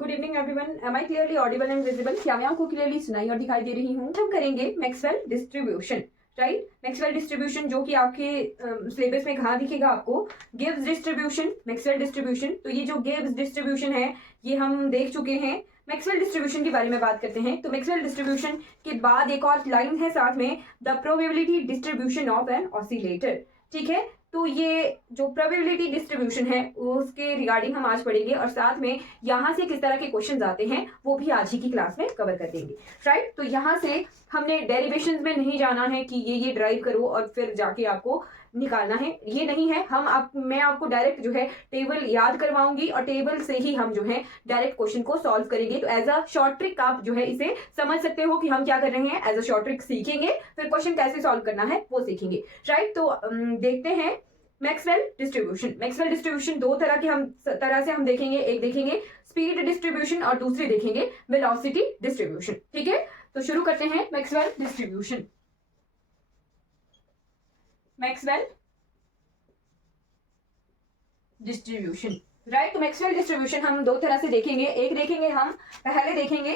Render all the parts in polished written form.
Good evening everyone, am I clearly audible and visible? क्या मैं आपको क्लियरली सुनाई और दिखाई दे रही हूँ? हम करेंगे Maxwell distribution, right? Maxwell distribution जो कि आपके सिलेबस में कहाँ दिखेगा आपको? Gibbs distribution, Maxwell distribution. तो ये जो गिब्स डिस्ट्रीब्यूशन है ये हम देख चुके हैं। मैक्सवेल डिस्ट्रीब्यूशन के बारे में बात करते हैं। तो मैक्सवेल डिस्ट्रीब्यूशन के बाद एक और लाइन है साथ में, the probability distribution of an oscillator. ठीक है, तो ये जो प्रोबेबिलिटी डिस्ट्रीब्यूशन है उसके रिगार्डिंग हम आज पढ़ेंगे और साथ में यहाँ से किस तरह के क्वेश्चंस आते हैं वो भी आज ही की क्लास में कवर कर देंगे, राइट? तो यहाँ से हमने डेरिवेशंस में नहीं जाना है कि ये ड्राइव करो और फिर जाके आपको निकालना है, ये नहीं है। मैं आपको डायरेक्ट जो है टेबल याद करवाऊंगी और टेबल से ही हम जो है डायरेक्ट क्वेश्चन को सॉल्व करेंगे। तो एज अ शॉर्ट ट्रिक आप जो है इसे समझ सकते हो कि हम क्या कर रहे हैं। एज अ शॉर्ट ट्रिक सीखेंगे, फिर क्वेश्चन कैसे सॉल्व करना है वो सीखेंगे, राइट? तो देखते हैं मैक्सवेल डिस्ट्रीब्यूशन। मैक्सवेल डिस्ट्रीब्यूशन दो तरह से हम देखेंगे। एक देखेंगे स्पीड डिस्ट्रीब्यूशन और दूसरी देखेंगे वेलोसिटी डिस्ट्रीब्यूशन। ठीक है, तो शुरू करते हैं Maxwell distribution. Maxwell distribution, right? तो मैक्सवेल डिस्ट्रीब्यूशन हम दो तरह से देखेंगे। एक देखेंगे हम, पहले देखेंगे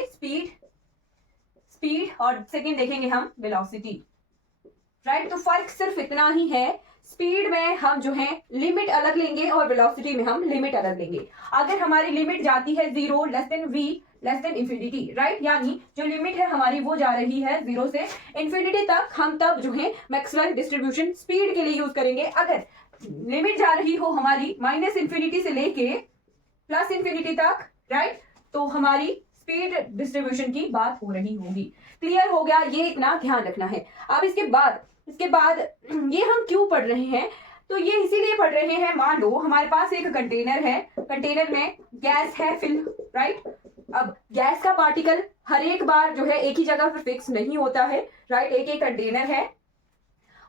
स्पीड और सेकंड देखेंगे हम वेलोसिटी, राइट? तो फर्क सिर्फ इतना ही है, स्पीड में हम जो है लिमिट अलग लेंगे और वेलोसिटी में हम लिमिट अलग लेंगे। अगर हमारी लिमिट जाती है 0 less than v less than infinity, right? यानी जो लिमिट है हमारी वो जा रही है 0 से इंफिनिटी तक, हम तब जो है मैक्सवेल डिस्ट्रीब्यूशन स्पीड के लिए यूज करेंगे। अगर लिमिट जा रही हो हमारी माइनस इंफिनिटी से लेके प्लस इंफिनिटी तक, राइट, तो हमारी स्पीड डिस्ट्रीब्यूशन की बात हो रही होगी। क्लियर हो गया? ये इतना ध्यान रखना है। अब इसके बाद ये हम क्यों पढ़ रहे हैं? तो ये इसीलिए पढ़ रहे हैं, मान लो हमारे पास एक कंटेनर है, कंटेनर में गैस है फिल, राइट? अब गैस का पार्टिकल हर एक बार जो है एक ही जगह पर फिक्स नहीं होता है, राइट? एक कंटेनर है,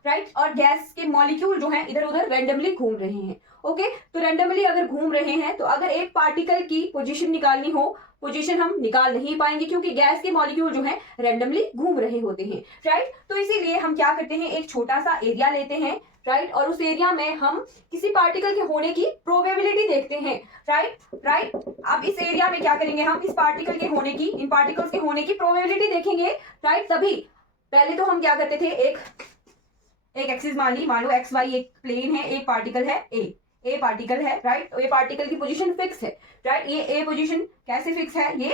राइट? और गैस के मॉलिक्यूल जो है इधर उधर रैंडमली घूम रहे हैं। ओके, तो रैंडमली अगर घूम रहे हैं तो अगर एक पार्टिकल की पोजीशन निकालनी हो, पोजीशन हम निकाल नहीं पाएंगे क्योंकि गैस के मॉलिक्यूल जो है रैंडमली घूम रहे होते हैं, राइट? तो इसीलिए हम क्या करते हैं, एक छोटा सा एरिया लेते हैं, राइट? और उस एरिया में हम किसी पार्टिकल के होने की प्रोबेबिलिटी देखते हैं, राइट? अब इस एरिया में क्या करेंगे हम, इस पार्टिकल के होने की, इन पार्टिकल्स के होने की प्रोबेबिलिटी देखेंगे, राइट? तभी पहले तो हम क्या करते थे, एक एक्सिस मान लो एक्स वाई एक प्लेन है, एक पार्टिकल है ए पार्टिकल है, राइट? तो ए पार्टिकल की पोजीशन फिक्स है, राइट? ये ए पोजीशन कैसे फिक्स है, ये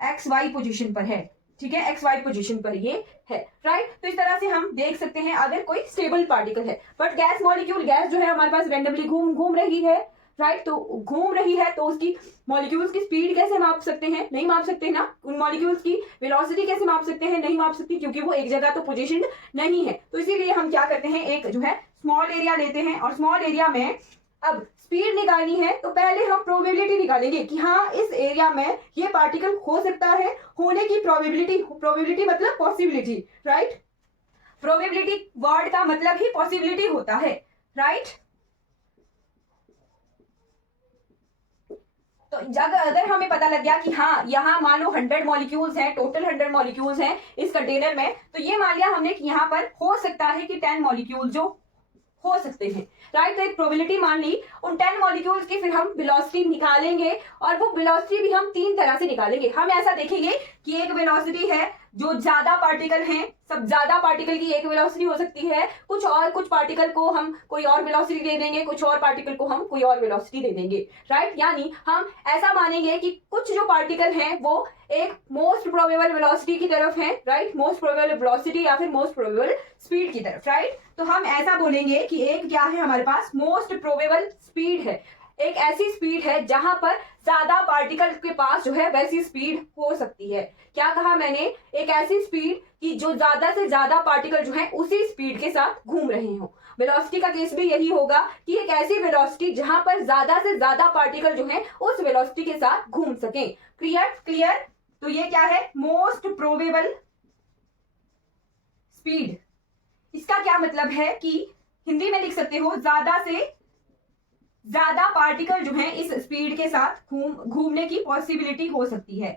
एक्स वाई पोजीशन पर है, ठीक है? एक्स वाई पोजीशन पर ये है, राइट? तो इस तरह से हम देख सकते हैं अगर कोई स्टेबल पार्टिकल है। बट गैस मॉलिक्यूल, गैस जो है हमारे पास रैंडमली घूम रही है, राइट? तो घूम रही है तो उसकी मॉलिक्यूल्स की स्पीड कैसे माप सकते हैं? नहीं माप सकते ना। उन मॉलिक्यूल्स की वेलोसिटी कैसे माप सकते हैं? नहीं माप सकते, क्योंकि वो एक जगह तो पोजीशन नहीं है। तो इसीलिए हम क्या करते हैं, एक जो है स्मॉल एरिया लेते हैं और स्मॉल एरिया में अब स्पीड निकालनी है तो पहले हम प्रोबेबिलिटी निकालेंगे कि हाँ इस एरिया में ये पार्टिकल हो सकता है, होने की प्रोबेबिलिटी मतलब पॉसिबिलिटी, राइट? प्रोबेबिलिटी वर्ड का मतलब ही पॉसिबिलिटी होता है, राइट? तो अगर हमें पता लग गया कि हाँ यहाँ मान लो 100 मॉलिक्यूल्स हैं, टोटल 100 मॉलिक्यूल्स हैं इस कंटेनर में, तो ये मान लिया हमने कि यहाँ पर हो सकता है कि 10 मॉलिक्यूल जो हो सकते हैं, राइट? तो एक प्रोबेबिलिटी मान ली। उन 10 मॉलिक्यूल्स की फिर हम वेलोसिटी निकालेंगे और वो वेलोसिटी भी हम 3 तरह से निकालेंगे। हम ऐसा देखेंगे कि एक वेलोसिटी है जो ज्यादा पार्टिकल हैं, सब ज्यादा पार्टिकल की एक वेलोसिटी हो सकती है, कुछ पार्टिकल को हम कोई और वेलोसिटी दे देंगे, कुछ और पार्टिकल को हम कोई और वेलोसिटी दे देंगे, राइट? यानी हम ऐसा मानेंगे कि कुछ जो पार्टिकल हैं वो एक मोस्ट प्रोबेबल वेलोसिटी की तरफ है, राइट? मोस्ट प्रोबेबल वेलोसिटी या फिर मोस्ट प्रोबेबल स्पीड की तरफ, राइट? तो हम ऐसा बोलेंगे कि एक क्या है हमारे पास, मोस्ट प्रोबेबल स्पीड है। एक ऐसी स्पीड है जहां पर ज्यादा पार्टिकल के पास जो है वैसी स्पीड हो सकती है। क्या कहा मैंने? एक ऐसी स्पीड कि जो ज्यादा से ज्यादा पार्टिकल जो है उसी स्पीड के साथ घूम रहे हो। वेलोसिटी का केस भी यही होगा कि एक ऐसी वेलोसिटी जहां पर ज्यादा से ज्यादा पार्टिकल जो है उस वेलोसिटी के साथ घूम सके। क्लियर? तो ये क्या है, मोस्ट प्रोबेबल स्पीड। इसका क्या मतलब है कि हिंदी में लिख सकते हो, ज्यादा से ज्यादा पार्टिकल जो है इस स्पीड के साथ घूमने की पॉसिबिलिटी हो सकती है,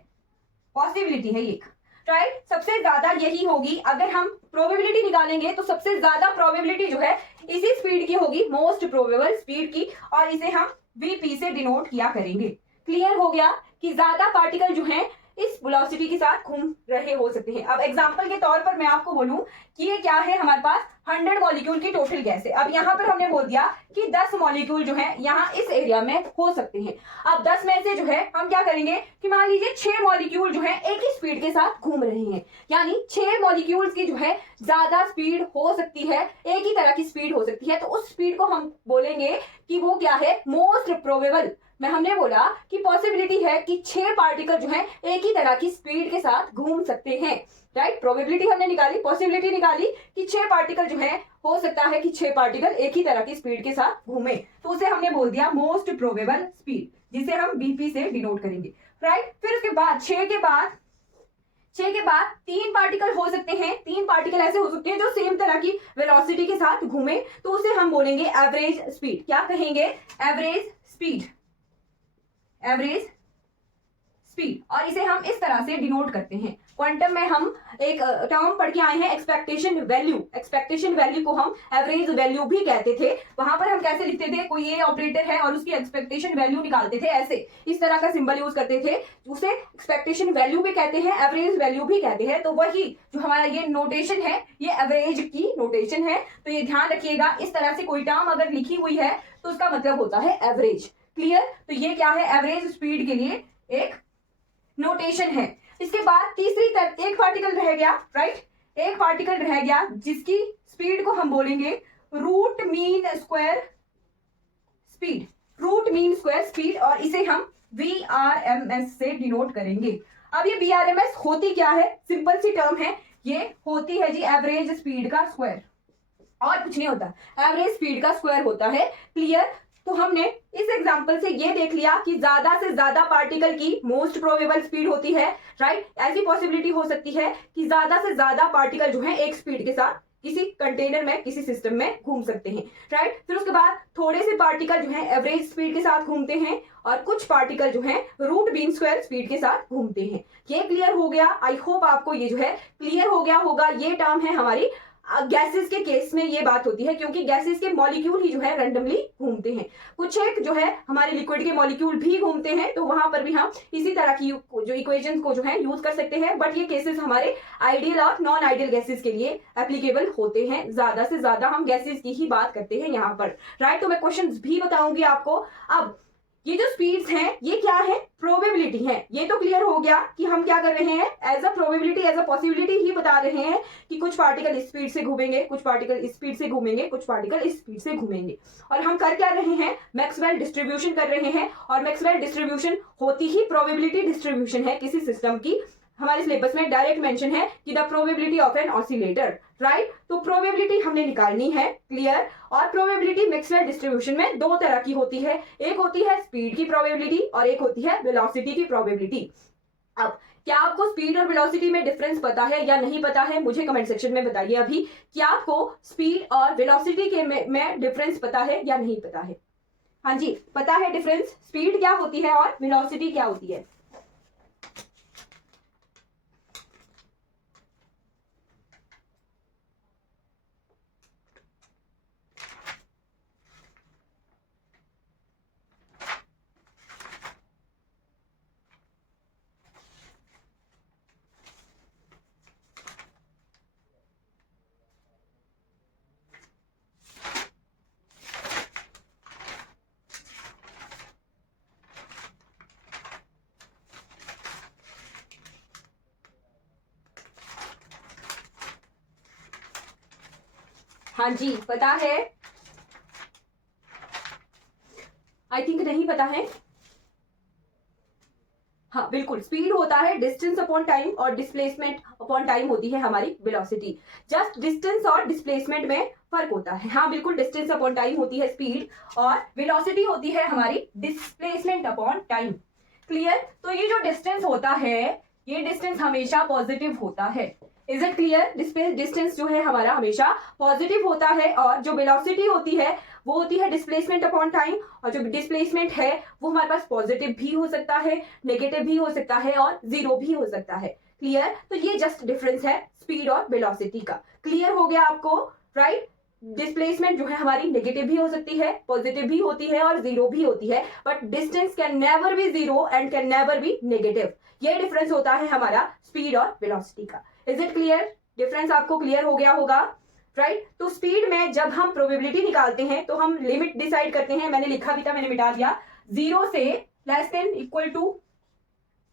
पॉसिबिलिटी है एक, राइट? सबसे ज्यादा यही होगी। अगर हम प्रोबेबिलिटी निकालेंगे तो सबसे ज्यादा प्रोबेबिलिटी जो है इसी स्पीड की होगी, मोस्ट प्रोबेबल स्पीड की, और इसे हम वीपी से डिनोट किया करेंगे। क्लियर हो गया? कि ज्यादा पार्टिकल जो है इस वेलोसिटी के साथ घूम रहे हो सकते हैं। अब एग्जांपल के तौर पर मैं आपको बोलूं कि ये क्या है, हमारे पास 100 मॉलिक्यूल की टोटल गैस है। अब यहाँ पर हमने बोल दिया कि 10 मॉलिक्यूल जो है यहाँ इस एरिया में हो सकते हैं। अब 10 में से जो है हम क्या करेंगे कि मान लीजिए 6 मॉलिक्यूल जो है एक ही स्पीड के साथ घूम रहे हैं, यानी 6 मॉलिक्यूल्स की जो है ज्यादा स्पीड हो सकती है, एक ही तरह की स्पीड हो सकती है। तो उस स्पीड को हम बोलेंगे कि वो क्या है, मोस्ट प्रोबेबल। मैं हमने बोला कि पॉसिबिलिटी है कि 6 पार्टिकल जो है एक ही तरह की स्पीड के साथ घूम सकते हैं, राइट। प्रोबेबिलिटी हमने निकाली, पॉसिबिलिटी निकाली कि 6 पार्टिकल जो है हो सकता है कि 6 पार्टिकल एक ही तरह की स्पीड के साथ घूमे, तो उसे हमने बोल दिया मोस्ट प्रोबेबल स्पीड, जिसे हम बीपी से डिनोट करेंगे, राइट। फिर उसके बाद 6 के बाद 3 पार्टिकल हो सकते हैं, 3 पार्टिकल ऐसे हो सकते हैं जो सेम तरह की वेलोसिटी के साथ घूमे, तो उसे हम बोलेंगे एवरेज स्पीड। क्या कहेंगे, एवरेज स्पीड, एवरेज स्पीड। और इसे हम इस तरह से डिनोट करते हैं। क्वांटम में हम एक टर्म पढ़ के आए हैं एक्सपेक्टेशन वैल्यू। एक्सपेक्टेशन वैल्यू को हम एवरेज वैल्यू भी कहते थे। वहां पर हम कैसे लिखते थे, कोई ये ऑपरेटर है और उसकी एक्सपेक्टेशन वैल्यू निकालते थे, ऐसे इस तरह का सिंबल यूज करते थे, उसे एक्सपेक्टेशन वैल्यू भी कहते हैं, एवरेज वैल्यू भी कहते हैं। तो वही जो हमारा ये नोटेशन है, ये एवरेज की नोटेशन है। तो ये ध्यान रखिएगा, इस तरह से कोई टर्म अगर लिखी हुई है तो उसका मतलब होता है एवरेज। क्लियर। तो ये क्या है, एवरेज स्पीड के लिए एक नोटेशन है। इसके बाद तीसरी तरफ एक पार्टिकल रह गया, राइट, एक पार्टिकल रह गया जिसकी स्पीड को हम बोलेंगे root mean square speed, root mean square speed, और इसे हम VRMS से डिनोट करेंगे। अब ये VRMS होती क्या है, सिंपल सी टर्म है, ये होती है जी एवरेज स्पीड का स्क्वायर, और कुछ नहीं होता, एवरेज स्पीड का स्क्वायर होता है। क्लियर। तो हमने इस एग्जांपल से ये देख लिया कि ज्यादा से ज्यादा पार्टिकल की मोस्ट प्रोबेबल स्पीड होती है, राइट। ऐसी पॉसिबिलिटी हो सकती है कि ज्यादा से ज्यादा पार्टिकल जो है एक स्पीड के साथ किसी कंटेनर में, किसी सिस्टम में घूम सकते हैं, राइट। फिर उसके बाद थोड़े से पार्टिकल जो है एवरेज स्पीड के साथ घूमते हैं, और कुछ पार्टिकल जो है रूट मीन स्क्वायर स्पीड के साथ घूमते हैं। ये क्लियर हो गया। आई होप आपको ये जो है क्लियर हो गया होगा। ये टर्म है हमारी गैसेस के केस में ये बात होती है, क्योंकि गैसेस के मॉलिक्यूल ही जो है रैंडमली घूमते हैं। कुछ एक जो है हमारे लिक्विड के मॉलिक्यूल भी घूमते हैं, तो वहां पर भी हम इसी तरह की जो इक्वेशंस को जो है यूज कर सकते हैं। बट ये केसेस हमारे आइडियल और नॉन आइडियल गैसेस के लिए एप्लीकेबल होते हैं। ज्यादा से ज्यादा हम गैसेस की ही बात करते हैं यहाँ पर, राइट। तो मैं क्वेश्चन भी बताऊंगी आपको। अब ये जो स्पीड्स हैं ये क्या है, प्रोबेबिलिटी है। ये तो क्लियर हो गया कि हम क्या कर रहे हैं, as a probability, as a possibility ही बता रहे हैं कि कुछ पार्टिकल इस स्पीड से घूमेंगे, कुछ पार्टिकल इस स्पीड से घूमेंगे, कुछ पार्टिकल इस स्पीड से घूमेंगे। और हम कर क्या रहे हैं, मैक्सवेल डिस्ट्रीब्यूशन कर रहे हैं। और मैक्सवेल डिस्ट्रीब्यूशन होती ही प्रोबेबिलिटी डिस्ट्रीब्यूशन है किसी सिस्टम की। हमारे सिलेबस में डायरेक्ट मेंशन है कि the probability of an oscillator, right. तो प्रोबेबिलिटी हमने निकालनी है, क्लियर। और प्रोबेबिलिटी मैक्सवेल डिस्ट्रीब्यूशन में दो तरह की होती है, एक होती है स्पीड की प्रोबेबिलिटी और एक होती है वेलोसिटी की प्रोबेबिलिटी। अब क्या आपको स्पीड और वेलोसिटी में डिफरेंस पता है या नहीं पता है, मुझे कमेंट सेक्शन में बताइए अभी। क्या आपको स्पीड और वेलोसिटी के में डिफरेंस पता है या नहीं पता है। हाँ जी, पता है डिफरेंस, स्पीड क्या होती है और वेलोसिटी क्या होती है। हाँ जी, पता है। आई थिंक नहीं पता है। हाँ बिल्कुल, स्पीड होता है डिस्टेंस अपॉन टाइम और डिस्प्लेसमेंट अपॉन टाइम होती है हमारी वेलोसिटी। जस्ट डिस्टेंस और डिस्प्लेसमेंट में फर्क होता है। हाँ बिल्कुल, डिस्टेंस अपॉन टाइम होती है स्पीड और वेलोसिटी होती है हमारी डिस्प्लेसमेंट अपॉन टाइम। क्लियर। तो ये जो डिस्टेंस होता है, ये डिस्टेंस हमेशा पॉजिटिव होता है। Is it clear. डिस्टेंस जो है हमारा हमेशा पॉजिटिव होता है, और जो वेलोसिटी होती है वो होती है डिस्प्लेसमेंट अपॉन टाइम। और जो डिस्प्लेसमेंट है वो हमारे पास पॉजिटिव भी हो सकता है, नेगेटिव भी हो सकता है और जीरो भी हो सकता है। क्लियर। तो ये जस्ट डिफरेंस है स्पीड और वेलोसिटी का। क्लियर हो गया आपको, राइट। डिस्प्लेसमेंट जो है हमारी नेगेटिव भी हो सकती है, पॉजिटिव भी होती है और जीरो भी होती है, but distance can never be zero and can never be negative. ये डिफरेंस होता है हमारा स्पीड और वेलोसिटी का। Is it clear? डिफरेंस आपको क्लियर हो गया होगा, राइट? तो स्पीड में जब हम प्रोबेबिलिटी निकालते हैं तो हम लिमिट डिसाइड करते हैं, मैंने लिखा भी था, मैंने मिटा दिया, 0 से less than equal to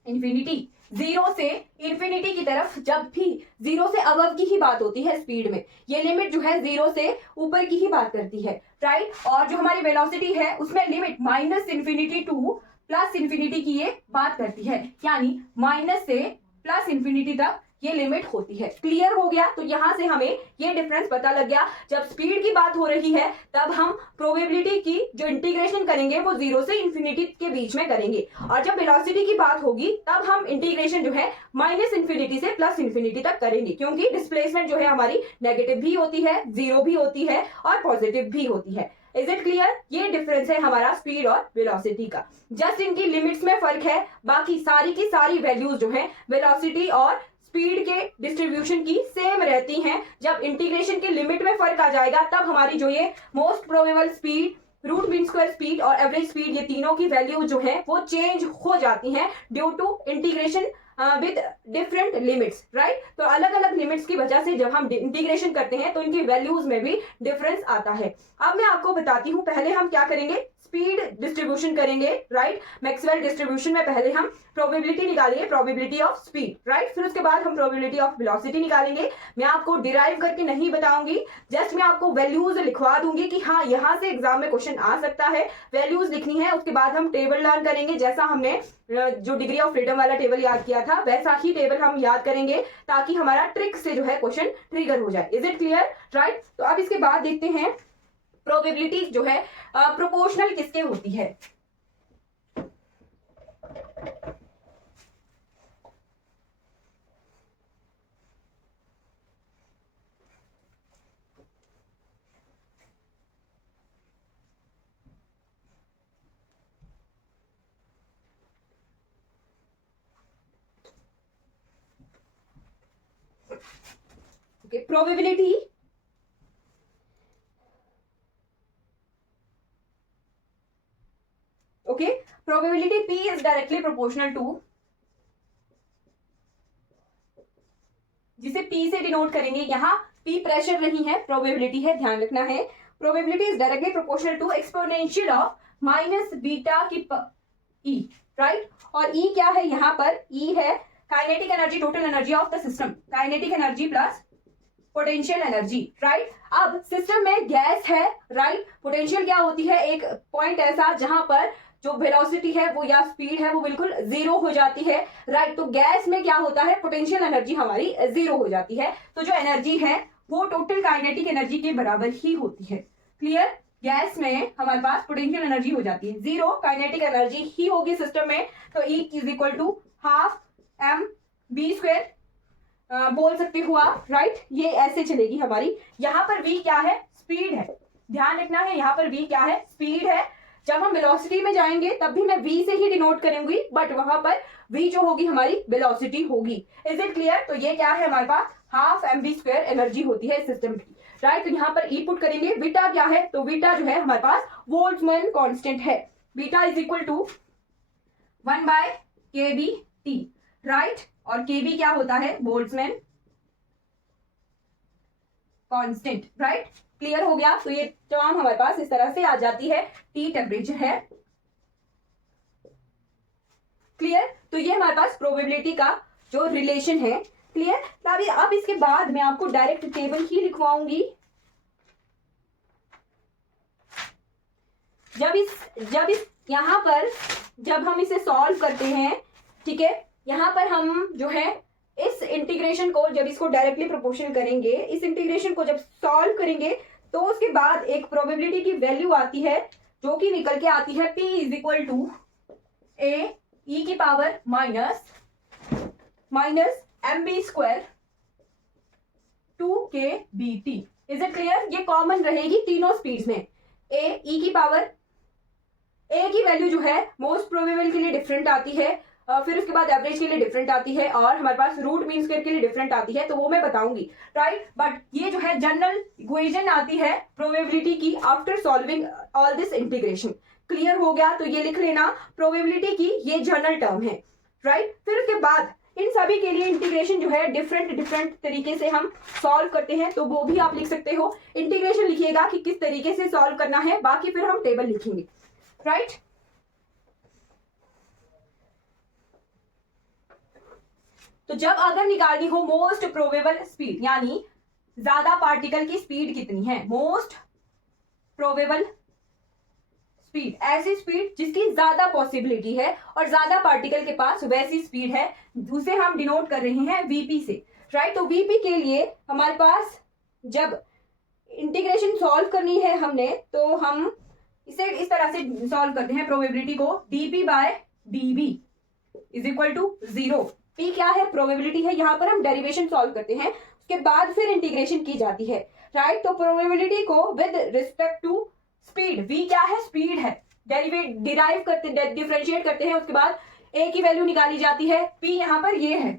infinity. 0 से इंफिनिटी की तरफ जब भी 0 से अबव की ही बात होती है स्पीड में, ये लिमिट जो है 0 से ऊपर की ही बात करती है, राइट? और जो हमारी वेलोसिटी है उसमें limit minus infinity two plus infinity की ये बात करती है, यानी माइनस से प्लस इंफिनिटी तक ये लिमिट होती है। क्लियर हो गया? तो यहां से हमें ये डिफरेंस पता लग गया, जब स्पीड की बात हो रही है तब हम प्रोबेबिलिटी की जो इंटीग्रेशन करेंगे वो 0 से इंफिनिटी के बीच में करेंगे, और जब वेलोसिटी की बात होगी तब हम इंटीग्रेशन जो है माइनस इंफिनिटी से प्लस इंफिनिटी तक करेंगे, क्योंकि डिस्प्लेसमेंट जो है हमारी नेगेटिव भी होती है, जीरो भी होती है और पॉजिटिव भी होती है। Is it clear? ये डिफरेंस है हमारा स्पीड और वेलोसिटी का। जस्ट इनकी लिमिट्स में फर्क है, बाकी सारी की सारी वैल्यूज जो है वेलोसिटी और स्पीड के डिस्ट्रीब्यूशन की सेम रहती हैं। जब इंटीग्रेशन के लिमिट में फर्क आ जाएगा तब हमारी जो ये most probable speed, root mean square speed और एवरेज स्पीड, ये तीनों की वैल्यू जो है वो चेंज हो जाती हैं due to integration with different limits, right? तो अलग अलग लिमिट्स की वजह से जब हम इंटीग्रेशन करते हैं तो इनकी वैल्यूज में भी डिफरेंस आता है। अब मैं आपको बताती हूँ, पहले हम क्या करेंगे, स्पीड डिस्ट्रीब्यूशन करेंगे, राइट? मैक्सवेल डिस्ट्रीब्यूशन में पहले हम प्रोबेबिलिटी निकालेंगे, प्रोबेबिलिटी ऑफ स्पीड, राइट? फिर उसके बाद हम प्रोबेबिलिटी ऑफ वेलोसिटी निकालेंगे। मैं आपको डिराइव करके नहीं बताऊंगी, जस्ट मैं आपको वैल्यूज लिखवा दूंगी कि हाँ यहाँ से एग्जाम में क्वेश्चन आ सकता है, वैल्यूज लिखनी है। उसके बाद हम टेबल लर्न करेंगे, जैसा हमने जो डिग्री ऑफ फ्रीडम वाला टेबल याद किया था वैसा ही टेबल हम याद करेंगे, ताकि हमारा ट्रिक से जो है क्वेश्चन ट्रिगर हो जाए। Is it clear? राइट? तो अब इसके बाद देखते हैं प्रोबेबिलिटी जो है प्रोपोर्शनल किसके होती है। Okay, probability okay, probability P is directly proportional to, जिसे P से डिनोट करेंगे, यहाँ P प्रेशर नहीं है, प्रोबेबिलिटी है, ध्यान रखना है। Probability is directly proportional to exponential of minus beta की E, राइट? और E क्या है यहाँ पर? E है kinetic energy, total energy of the system, kinetic energy plus potential energy, right? अब सिस्टम में गैस है, राइट? पोटेंशियल क्या होती है? एक पॉइंट ऐसा जहां पर जो वेलोसिटी है वो या स्पीड है वो बिल्कुल जीरो हो जाती है, राइट? तो गैस में क्या होता है? पोटेंशियल एनर्जी हमारी जीरो हो जाती है, तो जो एनर्जी है वो टोटल काइनेटिक एनर्जी के बराबर ही होती है। क्लियर? गैस में हमारे पास पोटेंशियल एनर्जी हो जाती है जीरो, काइनेटिक एनर्जी ही होगी सिस्टम में, तो E is equal to half mv² बोल सकते हो आप, राइट? ये ऐसे चलेगी हमारी। यहाँ पर v क्या है? स्पीड है, ध्यान रखना है, यहाँ पर v क्या है? स्पीड है। जब हम वेलोसिटी में जाएंगे तब भी मैं v से ही डिनोट करूंगी, बट वहां पर v जो होगी हमारी वेलोसिटी होगी। Is it clear? तो ये क्या है हमारे पास? हाफ mv² एनर्जी होती है सिस्टम की, राइट? तो यहाँ पर E पुट करेंगे। बीटा क्या है? तो बीटा जो है हमारे पास बोल्ट्जमैन कांस्टेंट है, beta is equal to 1/kBT, right? और kB क्या होता है? Boltzmann constant, right? क्लियर हो गया? तो ये टर्म हमारे पास इस तरह से आ जाती है, T टेम्परेचर है। क्लियर? तो ये हमारे पास प्रोबेबिलिटी का जो रिलेशन है। क्लियर? अब इसके बाद मैं आपको डायरेक्ट टेबल ही लिखवाऊंगी। जब इस यहां पर जब हम इसे सॉल्व करते हैं, ठीक है, यहां पर हम जो है इस इंटीग्रेशन को जब इसको डायरेक्टली प्रोपोर्शनल करेंगे, इस इंटीग्रेशन को जब सॉल्व करेंगे तो उसके बाद एक प्रोबेबिलिटी की वैल्यू आती है जो कि निकल के आती है P इज इक्वल टू ए ई की power minus mv² 2kBT। Is it clear? ये कॉमन रहेगी तीनों स्पीड्स में। ए ई की पावर, ए की वैल्यू जो है मोस्ट प्रोबेबल के लिए डिफरेंट आती है, फिर उसके बाद एवरेज के लिए डिफरेंट आती है, और हमारे पास रूट मीन स्क्वायर के लिए डिफरेंट आती है, तो वो मैं बताऊंगी, राइट। बट ये जो है जनरल इक्वेशन आती है प्रोबेबिलिटी की after solving all this integration. Clear हो गया? तो ये लिख लेना, प्रोबेबिलिटी की ये जनरल टर्म है, राइट। फिर उसके बाद इन सभी के लिए इंटीग्रेशन जो है डिफरेंट तरीके से हम सॉल्व करते हैं, तो वो भी आप लिख सकते हो। इंटीग्रेशन लिखिएगा कि किस तरीके से सॉल्व करना है, बाकी फिर हम टेबल लिखेंगे, राइट। तो जब अगर निकालनी हो मोस्ट प्रोबेबल स्पीड, यानी ज्यादा पार्टिकल की स्पीड कितनी है, मोस्ट प्रोबेबल स्पीड, ऐसी स्पीड जिसकी ज्यादा पॉसिबिलिटी है और ज्यादा पार्टिकल के पास वैसी स्पीड है, उसे हम डिनोट कर रहे हैं वीपी से, राइट। तो वीपी के लिए हमारे पास जब इंटीग्रेशन सॉल्व करनी है हमने, तो हम इसे इस तरह से सॉल्व करते हैं प्रोबेबिलिटी को, dp by dv is equal to 0। p क्या है? प्रोबेबिलिटी है। यहाँ पर हम डेरिवेशन सॉल्व करते हैं, उसके बाद फिर इंटीग्रेशन की जाती है, राइट। तो प्रोबेबिलिटी को with respect to speed, v क्या है? स्पीड है, डिराइव करते डिफरेंशिएट करते हैं, उसके बाद a की वैल्यू निकाली जाती है, p यहाँ पर ये है,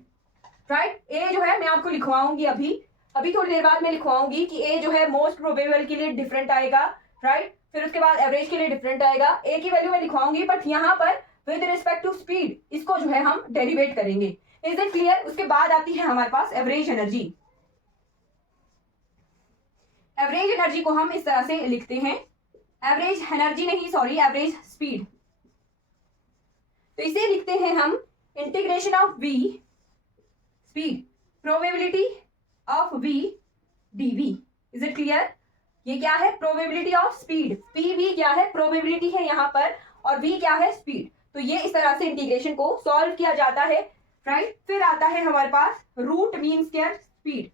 राइट। a जो है मैं आपको लिखवाऊंगी अभी थोड़ी देर बाद मैं लिखवाऊंगी कि a जो है मोस्ट प्रोबेबल के लिए डिफरेंट आएगा, राइट। फिर उसके बाद एवरेज के लिए डिफरेंट आएगा, a की वैल्यू मैं लिखवाऊंगी, बट यहाँ पर विद रिस्पेक्ट टू स्पीड इसको जो है हम डेरिवेट करेंगे। Is it clear? उसके बाद आती है हमारे पास एवरेज एनर्जी। एवरेज एनर्जी को हम इस तरह से लिखते हैं, एवरेज एनर्जी नहीं, सॉरी, एवरेज स्पीड। तो इसे लिखते हैं हम integration of v speed probability of v dv। Is it clear? ये क्या है? प्रोबेबिलिटी ऑफ स्पीड, pv क्या है? प्रोबेबिलिटी है यहाँ पर, और v क्या है? स्पीड। तो ये इस तरह से इंटीग्रेशन को सॉल्व किया जाता है, राइट। फिर आता है हमारे पास रूट मीन स्क्वायर स्पीड,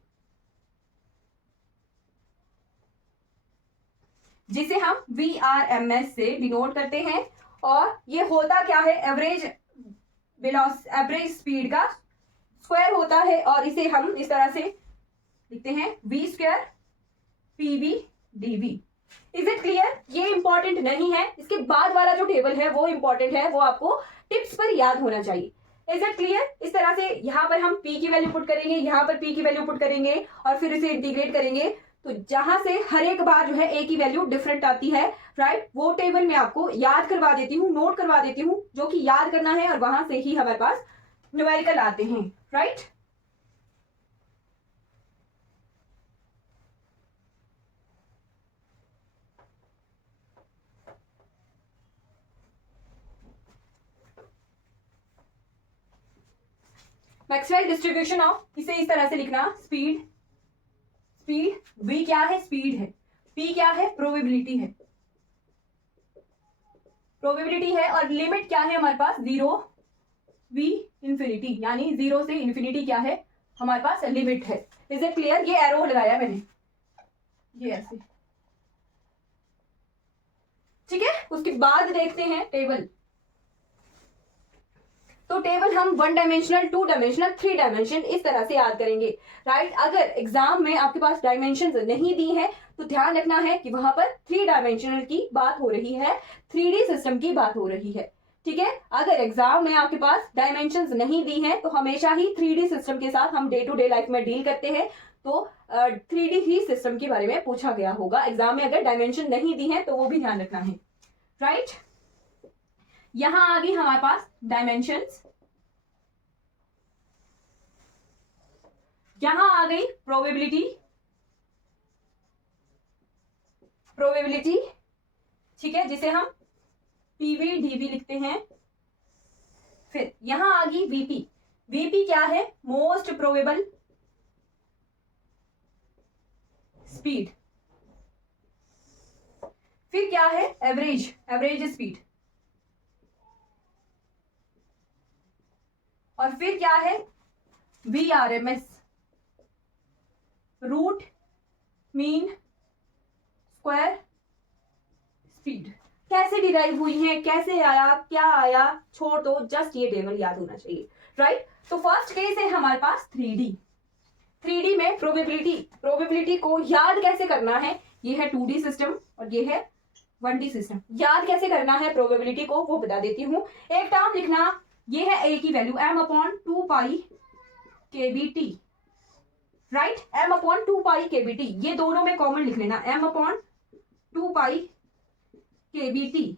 जिसे हम VRMS से डिनोट करते हैं, और ये होता क्या है? एवरेज स्पीड का स्क्वायर होता है, और इसे हम इस तरह से लिखते हैं v square pv dv। Is it clear? ये इंपॉर्टेंट नहीं है, इसके बाद वाला जो टेबल है वो इंपॉर्टेंट है, वो आपको टिप्स पर याद होना चाहिए। Is it clear? इस तरह से यहाँ पर हम p की वैल्यू पुट करेंगे, यहाँ पर p की वैल्यू पुट करेंगे, और फिर इसे इंटीग्रेट करेंगे, तो जहां से हर एक बार जो है a की वैल्यू डिफरेंट आती है, राइट। वो टेबल मैं आपको याद करवा देती हूँ, नोट करवा देती हूँ, जो कि याद करना है, और वहां से ही हमारे पास न्यूमेरिकल आते हैं, राइट। मैक्सवेल डिस्ट्रीब्यूशन ऑफ, इसे इस तरह से लिखना, स्पीड v क्या है? स्पीड है, p क्या है? प्रोबेबिलिटी है, और लिमिट क्या है हमारे पास? 0 v इंफिनिटी, यानी 0 से इंफिनिटी क्या है हमारे पास? लिमिट है। Is it clear? ये एरो लगाया मैंने, ये ऐसे, ठीक है। उसके बाद देखते हैं टेबल। तो टेबल हम 1 डायमेंशनल, 2 डायमेंशनल, 3 डायमेंशन इस तरह से याद करेंगे, राइट। अगर एग्जाम में आपके पास डायमेंशन नहीं दी है, तो ध्यान रखना है कि वहां पर 3 डायमेंशनल की बात हो रही है, 3D सिस्टम की बात हो रही है, ठीक है। अगर एग्जाम में आपके पास डायमेंशंस नहीं दी हैं, तो हमेशा ही 3D सिस्टम के साथ हम डे टू डे लाइफ में डील करते हैं, तो 3D ही सिस्टम के बारे में पूछा गया होगा एग्जाम में। अगर डायमेंशन नहीं दी है तो वो भी ध्यान रखना है, राइट। यहां आ गई हमारे पास डायमेंशंस, यहां आ गई प्रोबेबिलिटी, ठीक है, जिसे हम pv dv लिखते हैं। फिर यहां आ गई vp क्या है? Most probable speed. फिर क्या है? Average speed. और फिर क्या है? VRMS, root mean square speed. कैसे डिराइव हुई है, कैसे आया, क्या आया, छोड़ दो, जस्ट ये टेबल याद होना चाहिए, राइट। तो फर्स्ट केस है हमारे पास 3D में प्रोबेबिलिटी को याद कैसे करना है, ये है 2D सिस्टम और ये है 1D सिस्टम। याद कैसे करना है प्रोबेबिलिटी को, वो बता देती हूँ। एक टर्म लिखना ये है ए की वैल्यू m अपॉन 2 पाई kBT, राइट, m अपॉन 2 पाई kBT, ये दोनों में कॉमन लिख लेना, m अपॉन 2 पाई kBT,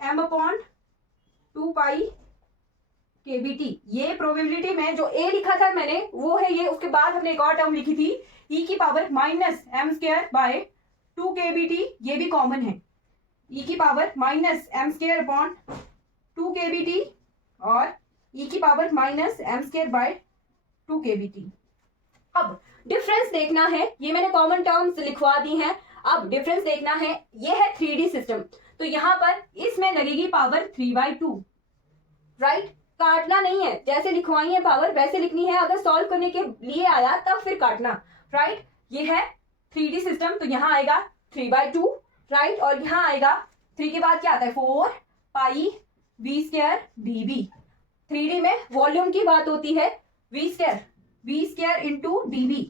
m अपॉन 2 पाई kBT। ये प्रोबेबिलिटी में जो a लिखा था मैंने वो है ये, उसके बाद हमने एक और टर्म लिखी थी e की power minus m square by 2 kBT, ये भी कॉमन है, e की power minus m square upon 2 kBT और e की power minus m square by 2 kBT। अब डिफरेंस देखना है, ये मैंने कॉमन टर्म्स लिखवा दी हैं, अब डिफरेंस देखना है, ये है 3D सिस्टम, तो यहां पर इसमें लगेगी पावर 3/2, राइट, काटना नहीं है, जैसे लिखवाई है पावर वैसे लिखनी है, अगर सॉल्व करने के लिए आया तब फिर काटना, राइट। ये है 3D सिस्टम, तो यहाँ आएगा 3/2, राइट, और यहाँ आएगा 3 के बाद क्या आता है 4 पाई v स्क्वायर dv। 3D में वॉल्यूम की बात होती है, v square into dv,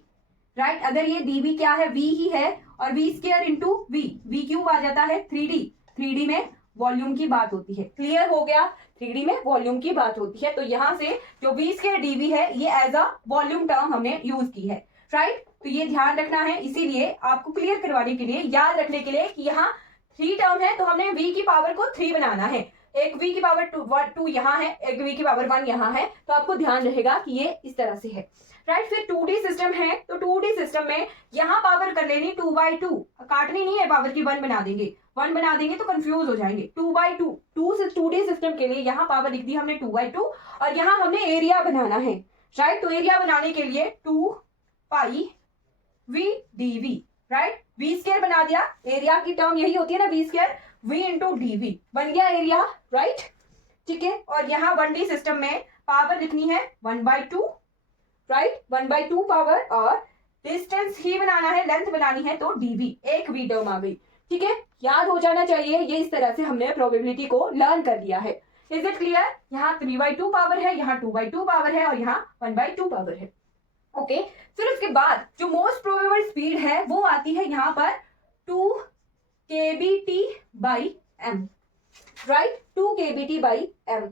right, अगर ये dv क्या है v ही है और v square into v cube आ जाता है 3D में वॉल्यूम की बात होती है, क्लियर हो गया, 3D में वॉल्यूम की बात होती है, तो यहां से जो v स्क्वायर dv है ये एज अ वॉल्यूम टर्म हमने यूज की है, राइट, तो ये ध्यान रखना है, इसीलिए आपको क्लियर करवाने के लिए, याद रखने के लिए कि यहाँ 3 टर्म है तो हमने v की पावर को 3 बनाना है, एक v की पावर 2 यहाँ है, एक v की पावर 1 यहाँ है, तो आपको ध्यान रहेगा कि ये इस तरह से है, राइट। फिर 2D सिस्टम है, तो 2D सिस्टम में यहाँ पावर कर लेनी 2/2, काटनी नहीं है पावर की, 1 बना देंगे तो कंफ्यूज हो जाएंगे, 2/2, 2D सिस्टम के लिए यहाँ पावर लिख दी हमने 2/2 और यहाँ हमने एरिया बनाना है, राइट, तो एरिया बनाने के लिए 2 पाई v dv, right, v square बना दिया, एरिया की टर्म यही होती है ना v square, v into dv बन गया एरिया, राइट, ठीक है, और यहाँ 1D सिस्टम में पावर लिखनी है 1/2, राइट, 1/2 पावर, और डिस्टेंस ही बनाना है, लेंथ बनानी है, तो dv, एक v टर्म आ गई, ठीक है, याद हो जाना चाहिए, ये इस तरह से हमने प्रोबेबिलिटी को लर्न कर लिया है, इज इट क्लियर। यहाँ 3/2 पावर है, यहाँ 2/2 पावर है और यहाँ 1/2 पावर है, ओके। फिर उसके बाद जो मोस्ट प्रोबेबल स्पीड है वो आती है यहाँ पर 2 kBT/m, right, 2 kBT/m,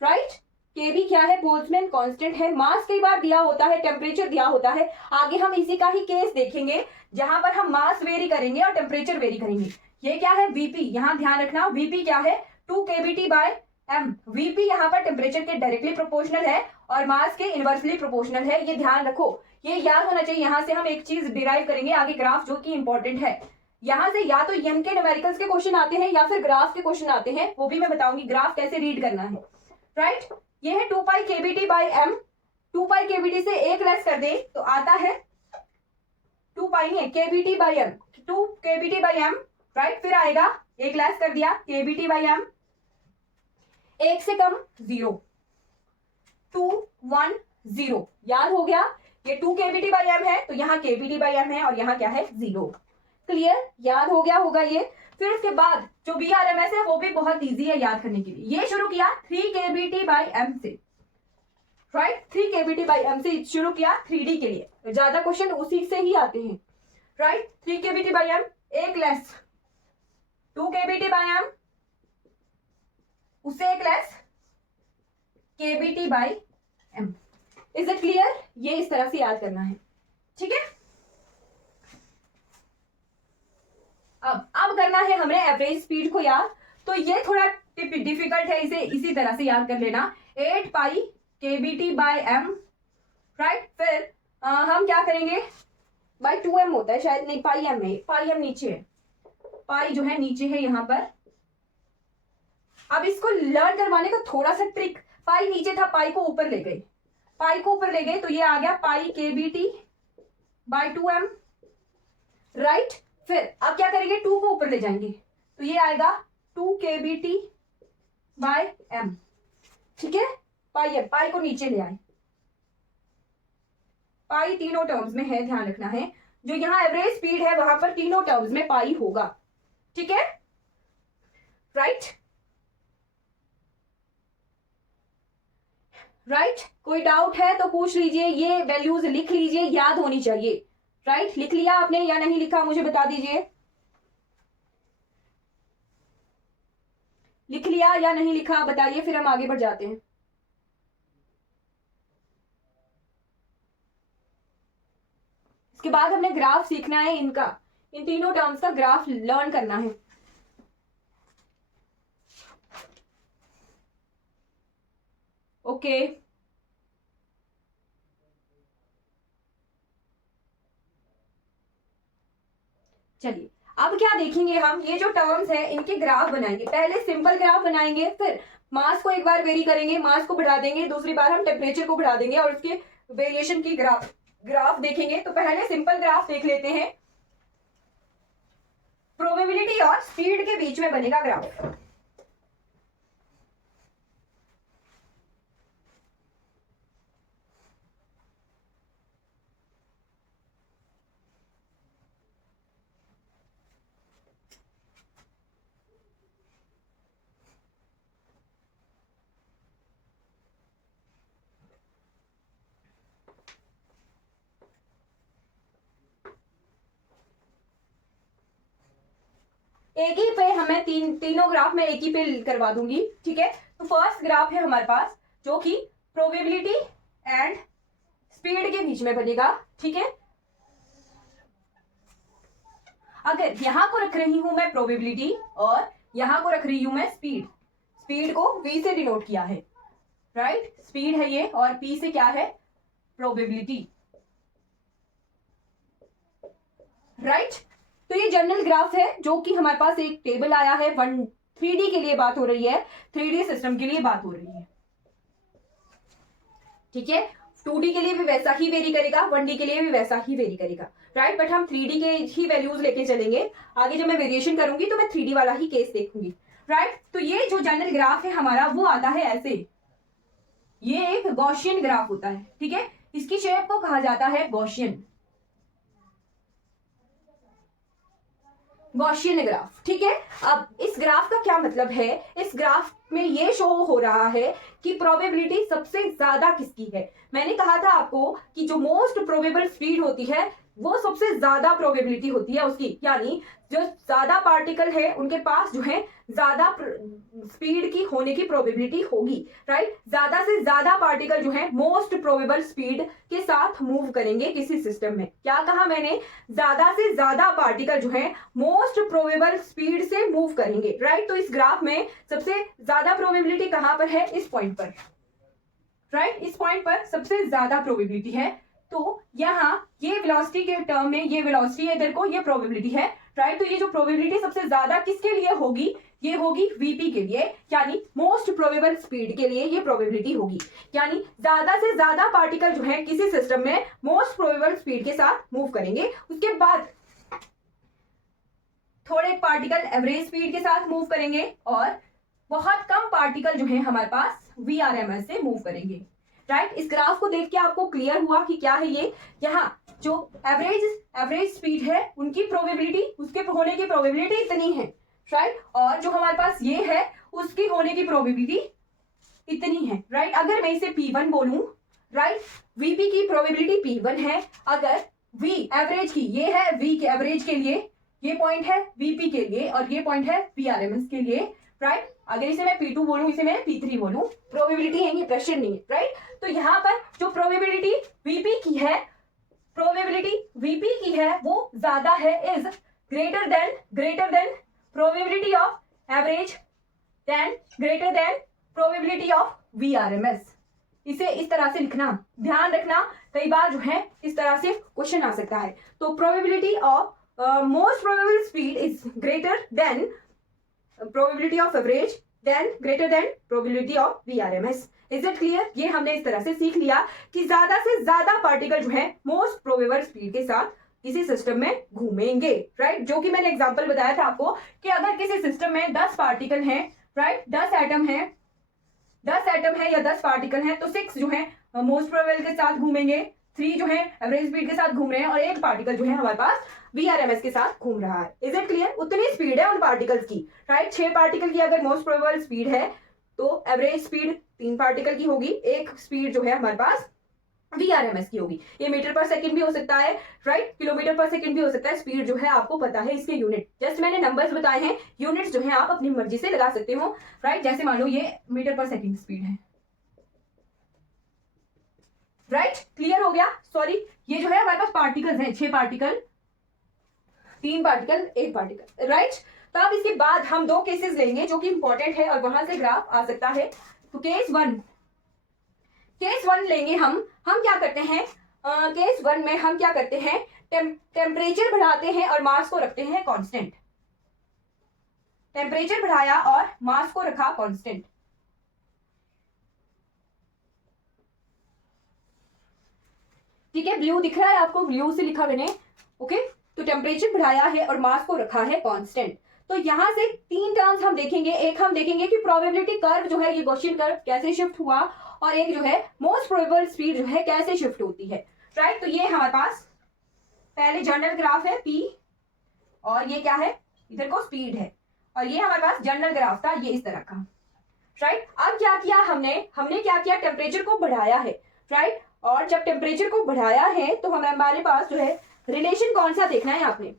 right, kb क्या है, बोल्ट्जमैन कांस्टेंट है, मास कई बार दिया होता है, टेम्परेचर दिया होता है, आगे हम इसी का ही केस देखेंगे जहां पर हम मास वेरी करेंगे और टेम्परेचर वेरी करेंगे। ये क्या है vp, यहाँ ध्यान रखना vp क्या है 2 kBT/m, vp यहाँ पर टेम्परेचर के डायरेक्टली प्रोपोर्शनल है और मास के इनवर्सली प्रोपोर्शनल है, ये ध्यान रखो, ये याद होना चाहिए। यहां से हम एक चीज डिराइव करेंगे आगे ग्राफ, जो कि इंपॉर्टेंट है, यहाँ से या तो एम के न्यूमेरिकल्स के क्वेश्चन आते हैं या फिर ग्राफ के क्वेश्चन आते हैं, वो भी मैं बताऊंगी ग्राफ कैसे रीड करना है, राइट। ये है 2 पाई kBT/m, 2 पाई kBT से एक लेस कर दे तो आता है 2 पाई नहीं है kBT/m, 2 kBT/m, राइट, फिर आएगा एक लेस कर दिया kBT/m, एक से कम 0, 2 1 0, याद हो गया, ये 2 kBT/m है तो यहाँ kBT/m है और यहाँ क्या है 0, क्लियर, याद हो गया होगा ये। फिर उसके बाद जो VRMS है वो भी बहुत इजी है याद करने के लिए, ये शुरू किया 3 kBT/m से, राइट, 3 kBT/m से शुरू किया 3D के लिए, ज्यादा क्वेश्चन उसी से ही आते हैं, राइट, 3 kBT/m, एक लेस 2 kBT/m, उससे एक less kBT/m, is it clear, ये इस तरह से याद करना है, ठीक है। अब करना है हमने एवरेज स्पीड को याद, तो ये थोड़ा डिफिकल्ट है, इसे इसी तरह से याद कर लेना, 8 पाई kBT/m, राइट, फिर हम क्या करेंगे, बाई 2m होता है शायद, नहीं पाई m है, पाई m नीचे है, पाई जो है नीचे है यहाँ पर। अब इसको लर्न करवाने का थोड़ा सा ट्रिक, पाई नीचे था, पाई को ऊपर ले गए, तो ये आ गया पाई kBT/2m, राइट। फिर अब क्या करेंगे, 2 को ऊपर ले जाएंगे तो ये आएगा 2 kBT/m, ठीक है, पाई को नीचे ले आए, पाई तीनों टर्म्स में है, ध्यान रखना है, जो यहाँ एवरेज स्पीड है वहां पर तीनों टर्म्स में पाई होगा, ठीक है, राइट, कोई डाउट है तो पूछ लीजिए, ये वैल्यूज लिख लीजिए, याद होनी चाहिए, राइट, लिख लिया आपने या नहीं लिखा मुझे बता दीजिए, लिख लिया या नहीं लिखा बताइए, फिर हम आगे बढ़ जाते हैं। इसके बाद हमने ग्राफ सीखना है इनका, इन तीनों टर्म्स का ग्राफ लर्न करना है। ओके चलिए, अब क्या देखेंगे हम, ये जो टर्म्स है इनके ग्राफ बनाएंगे। पहले सिंपल ग्राफ बनाएंगे, फिर मास को एक बार वेरी करेंगे, मास को बढ़ा देंगे, दूसरी बार हम टेम्परेचर को बढ़ा देंगे और उसके वेरिएशन की ग्राफ देखेंगे। तो पहले सिंपल ग्राफ देख लेते हैं। प्रोबेबिलिटी और स्पीड के बीच में बनेगा ग्राफ। एक ही पे हमें तीनों ग्राफ में एक ही पे करवा दूंगी, ठीक है। तो फर्स्ट ग्राफ है हमारे पास जो कि प्रोबेबिलिटी एंड स्पीड के बीच में बनेगा, ठीक है। अगर यहां को रख रही हूं मैं प्रोबेबिलिटी और यहां को रख रही हूं मैं स्पीड, स्पीड को v से डिनोट किया है, राइट, स्पीड है ये, और p से क्या है, प्रोबेबिलिटी, राइट। तो ये जनरल ग्राफ है जो कि हमारे पास एक टेबल आया है, 3D के लिए बात हो रही है, 3D सिस्टम के लिए बात हो रही है, ठीक है। 2D के लिए भी वैसा ही वेरी करेगा, 1D के लिए भी वैसा ही वेरी करेगा, राइट। बट हम 3D के ही वैल्यूज लेके चलेंगे। आगे जब मैं वेरिएशन करूंगी तो मैं 3D वाला ही केस देखूंगी, राइट। तो ये जो जनरल ग्राफ है हमारा वो आता है ऐसे, ये एक गॉसियन ग्राफ होता है, ठीक है। इसकी शेप को कहा जाता है गॉसियन ग्राफ, ठीक है। अब इस ग्राफ का क्या मतलब है, इस ग्राफ में ये शो हो रहा है कि प्रोबेबिलिटी सबसे ज्यादा किसकी है। मैंने कहा था आपको कि जो मोस्ट प्रोबेबल स्पीड होती है वो सबसे ज्यादा प्रोबेबिलिटी होती है उसकी, यानी जो ज्यादा पार्टिकल है उनके पास जो है ज्यादा स्पीड की होने की प्रोबेबिलिटी होगी, राइट। ज्यादा से ज्यादा पार्टिकल जो है मोस्ट प्रोबेबल स्पीड के साथ मूव करेंगे किसी सिस्टम में। क्या कहा मैंने, ज्यादा से ज्यादा पार्टिकल जो है मोस्ट प्रोबेबल स्पीड से मूव करेंगे, राइट। तो इस ग्राफ में सबसे ज्यादा प्रोबेबिलिटी कहां पर है, इस पॉइंट पर, राइट, इस पॉइंट पर सबसे ज्यादा प्रोबेबिलिटी है। तो यहाँ ये वेलोसिटी के टर्म में ये वेलोसिटी है, इधर को ये प्रोबेबिलिटी है, राइट। तो ये जो प्रोबेबिलिटी सबसे ज्यादा किसके लिए होगी, ये होगी वीपी के लिए, यानी मोस्ट प्रोबेबल स्पीड के लिए ये प्रोबेबिलिटी होगी। यानी ज्यादा से ज्यादा पार्टिकल जो है किसी सिस्टम में मोस्ट प्रोबेबल स्पीड के साथ मूव करेंगे। उसके बाद थोड़े पार्टिकल एवरेज स्पीड के साथ मूव करेंगे और बहुत कम पार्टिकल जो है हमारे पास VRMS से मूव करेंगे, राइट। इस ग्राफ को देख के आपको क्लियर हुआ कि क्या है ये, यहाँ जो एवरेज स्पीड है उनकी प्रोबेबिलिटी, उसके होने की प्रोबेबिलिटी इतनी है, राइट। और जो हमारे पास ये है उसकी होने की प्रोबेबिलिटी इतनी है, राइट। अगर मैं इसे P1 बोलूं, राइट, VP की प्रोबेबिलिटी P1 है। अगर V एवरेज की, ये है V के एवरेज के लिए, ये पॉइंट है VP के लिए और ये पॉइंट है VRMS के लिए, राइट। अगर इसे मैं P2 बोलूं, इसे मैं P3 बोलूं, प्रोबेबिलिटी है, ये प्रेशर नहीं है, राइट। तो यहाँ पर जो प्रोबेबिलिटी VP की है, प्रोबेबिलिटी VP की है वो ज्यादा है, is greater than probability of average then greater than probability of VRMS। इसे इस तरह से लिखना, ध्यान रखना, कई बार जो है इस तरह से क्वेश्चन आ सकता है। तो probability of most probable speed is greater than probability of average then greater than probability of VRMS। Is it clear? ये हमने इस तरह से सीख लिया कि ज्यादा से ज्यादा पार्टिकल जो है मोस्ट प्रोबेबल स्पीड के साथ किसी सिस्टम में घूमेंगे, राइट। जो कि मैंने एग्जांपल बताया था आपको कि अगर किसी सिस्टम में 10 पार्टिकल हैं, राइट, 10 एटम है या 10 पार्टिकल हैं, तो 6 जो है मोस्ट प्रोबेबल के साथ घूमेंगे, 3 जो है एवरेज स्पीड के साथ घूम रहे हैं और एक पार्टिकल जो है हमारे पास VRMS के साथ घूम रहा है। Is it clear? उतनी स्पीड है उन पार्टिकल्स की, राइट। 6 पार्टिकल की अगर मोस्ट प्रोबेबल स्पीड है तो एवरेज स्पीड 3 पार्टिकल की होगी, एक स्पीड जो है हमारे पास VRMS की होगी। ये मीटर पर सेकंड भी हो सकता है, राइट, किलोमीटर पर सेकंड भी हो सकता है। स्पीड जो है आपको पता है इसके यूनिट, जस्ट मैंने नंबर्स बताए हैं, यूनिट्स जो है आप अपनी मर्जी से लगा सकते हो, राइट। जैसे मान लो ये मीटर पर सेकंड स्पीड है, राइट, क्लियर हो गया। सॉरी, ये जो है हमारे पास पार्टिकल्स हैं, 6 पार्टिकल, 3 पार्टिकल, 1 पार्टिकल, राइट। तो अब इसके बाद हम 2 केसेस लेंगे जो कि इंपॉर्टेंट है और वहां से ग्राफ आ सकता है। तो केस वन लेंगे हम क्या करते हैं, केस 1 में हम क्या करते हैं, टेम्परेचर बढ़ाते हैं और मास को रखते हैं कांस्टेंट। टेम्परेचर बढ़ाया और मास को रखा कांस्टेंट। ठीक है, ब्लू दिख रहा है आपको, ब्लू से लिखा मैंने, ओके। तो टेम्परेचर बढ़ाया है और मास को रखा है कांस्टेंट। तो यहां से 3 टर्म्स हम देखेंगे। एक हम देखेंगे कि प्रोबेबिलिटी कर्व जो है, ये गॉसियन कर्व कैसे शिफ्ट हुआ, और एक जो है मोस्ट प्रोबेबल स्पीड जो है कैसे शिफ्ट होती है, राइट। तो ये हमारे पास पहले जनरल ग्राफ है P, और ये क्या है, इधर को स्पीड है, और ये हमारे पास जनरल ग्राफ था, ये इस तरह का, राइट। अब क्या किया हमने क्या किया, टेम्परेचर को बढ़ाया है, राइट। और जब टेम्परेचर को बढ़ाया है तो हमारे पास जो है रिलेशन कौन सा देखना है आपने,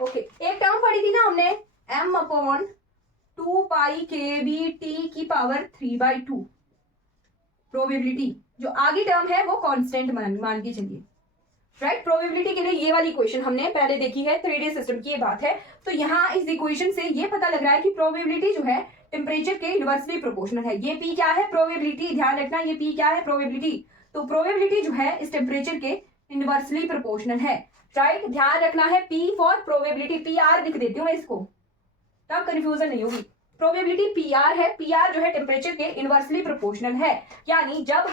ओके। एक टर्म पढ़ी थी ना हमने, m/2π/kBt⁴/2 प्रोबेबिलिटी। जो आगे टर्म है वो कांस्टेंट मान के चलिए, राइट। प्रोबेबिलिटी के लिए ये वाली इक्वेशन हमने पहले देखी है, 3D सिस्टम की ये बात है। तो यहाँ इस इक्वेशन से ये पता लग रहा है कि प्रोबेबिलिटी जो है टेम्परेचर के इनवर्सली प्रोपोर्शनल है। ये P क्या है, प्रोबेबिलिटी, ध्यान रखना, ये P क्या है, प्रोबेबिलिटी। तो प्रोबेबिलिटी जो है इस टेम्परेचर के इनवर्सली प्रोपोर्शनल है, राइट। ध्यान रखना है P फॉर प्रोबेबिलिटी, PR लिख देती हूँ मैं इसको, तब कंफ्यूजन नहीं होगी। प्रोबेबिलिटी PR है, PR जो है टेम्परेचर के इनवर्सली प्रोपोर्शनल है। यानी जब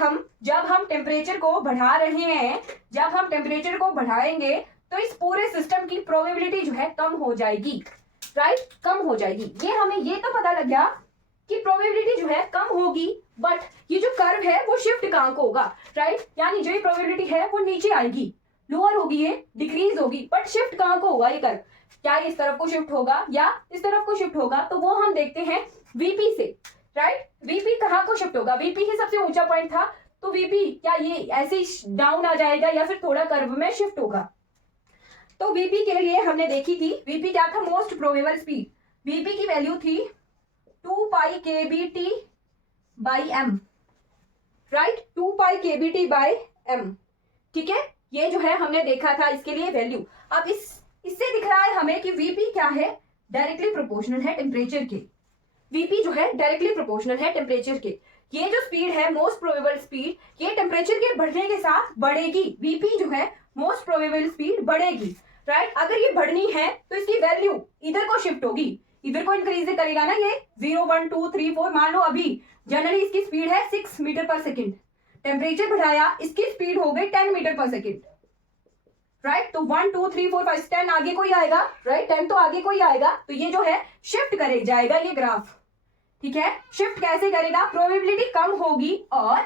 हम टेम्परेचर को बढ़ा रहे हैं, जब हम टेम्परेचर को बढ़ाएंगे तो इस पूरे सिस्टम की प्रोबेबिलिटी जो है कम हो जाएगी, राइट, कम हो जाएगी। ये हमें ये तो पता लग गया कि प्रोबेबिलिटी जो है कम होगी, बट ये जो कर्व है वो शिफ्ट कहाँ को होगा, राइट। यानी जो ये प्रोबेबिलिटी है वो नीचे आएगी, लोअर होगी, ये डिक्रीज होगी, बट शिफ्ट कहाँ को होगा ये कर्व, क्या इस तरफ को शिफ्ट होगा या इस तरफ को शिफ्ट होगा, तो वो हम देखते हैं VP से, राइट। VP कहाँ को शिफ्ट होगा, VP ही सबसे ऊंचा पॉइंट था, तो VP क्या ये ऐसे ही डाउन आ जाएगा या फिर थोड़ा कर्व में शिफ्ट होगा। तो VP के लिए हमने देखी थी, VP क्या था, मोस्ट प्रोबेबल स्पीड। VP की वैल्यू थी 2π/kBt/m, राइट, 2π/kBt/m, ठीक है। ये जो है हमने देखा था, इसके लिए वैल्यू। अब इससे दिख रहा है हमें कि VP क्या है, डायरेक्टली प्रोपोर्शनल है टेम्परेचर के। VP जो है डायरेक्टली प्रोपोर्शनल है टेम्परेचर के। ये जो स्पीड है मोस्ट प्रोबेबल स्पीड, ये टेम्परेचर के बढ़ने के साथ बढ़ेगी। VP जो है मोस्ट प्रोबेबल स्पीड बढ़ेगी, राइट। अगर ये बढ़नी है तो इसकी वैल्यू इधर को शिफ्ट होगी, इधर को इंक्रीज करेगा ना, ये 0 1 2 3 4। मान लो अभी जनरली इसकी स्पीड है 6 मीटर पर सेकेंड, टेम्परेचर बढ़ाया, इसकी स्पीड हो गई 10 मीटर पर सेकेंड, राइट। तो 1 2 3 4 5 10 आगे कोई आएगा, राइट, 10 तो आगे कोई आएगा। तो ये जो है शिफ्ट करे जाएगा ये ग्राफ, ठीक है। शिफ्ट कैसे करेगा, प्रोबेबिलिटी कम होगी और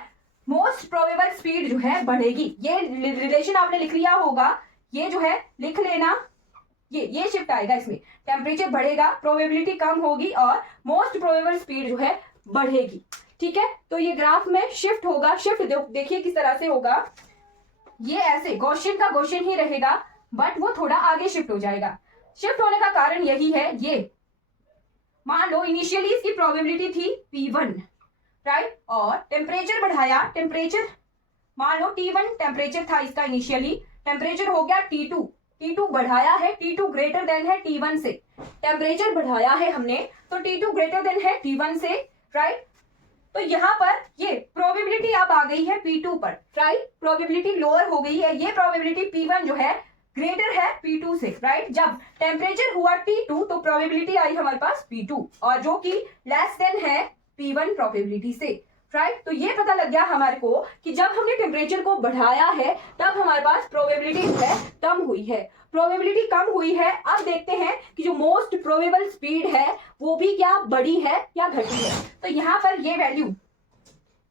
मोस्ट प्रोबेबल स्पीड जो है बढ़ेगी। ये रिलेशन आपने लिख लिया होगा, ये जो है लिख लेना, ये शिफ्ट आएगा इसमें, टेम्परेचर बढ़ेगा, प्रोबेबिलिटी कम होगी और मोस्ट प्रोबेबल स्पीड जो है बढ़ेगी, ठीक है। तो ये ग्राफ में शिफ्ट होगा। शिफ्ट देखिए किस तरह से होगा, ये ऐसे गॉसियन का गॉसियन ही रहेगा, बट वो थोड़ा आगे शिफ्ट हो जाएगा। शिफ्ट होने का कारण यही है, ये मान लो इनिशियली इसकी प्रोबेबिलिटी थी P1, राइट, और टेम्परेचर बढ़ाया, टेम्परेचर मान लो T1 टेम्परेचर था इसका इनिशियली, टेम्परेचर हो गया T2, T2 बढ़ाया है, T2 ग्रेटर देन है T1 से, टेम्परेचर बढ़ाया है हमने, तो T2 ग्रेटर देन है T1 से, राइट। तो यहाँ पर ये प्रोबेबिलिटी अब आ गई है P2 पर, राइट, प्रोबेबिलिटी लोअर हो गई है। ये प्रोबेबिलिटी P1 जो है ग्रेटर है P2 से, राइट। जब टेम्परेचर हुआ T2 तो प्रोबेबिलिटी आई हमारे पास P2, और जो कि लेस देन है P1 प्रोबेबिलिटी से, राइट। तो ये पता लग गया हमारे को कि जब हमने टेम्परेचर को बढ़ाया है तब हमारे पास प्रोबेबिलिटी जो है कम हुई है। प्रोबेबिलिटी कम हुई है। अब देखते हैं कि जो मोस्ट प्रोबेबल स्पीड है वो भी क्या बढ़ी है या घटी है। तो यहाँ पर ये वैल्यू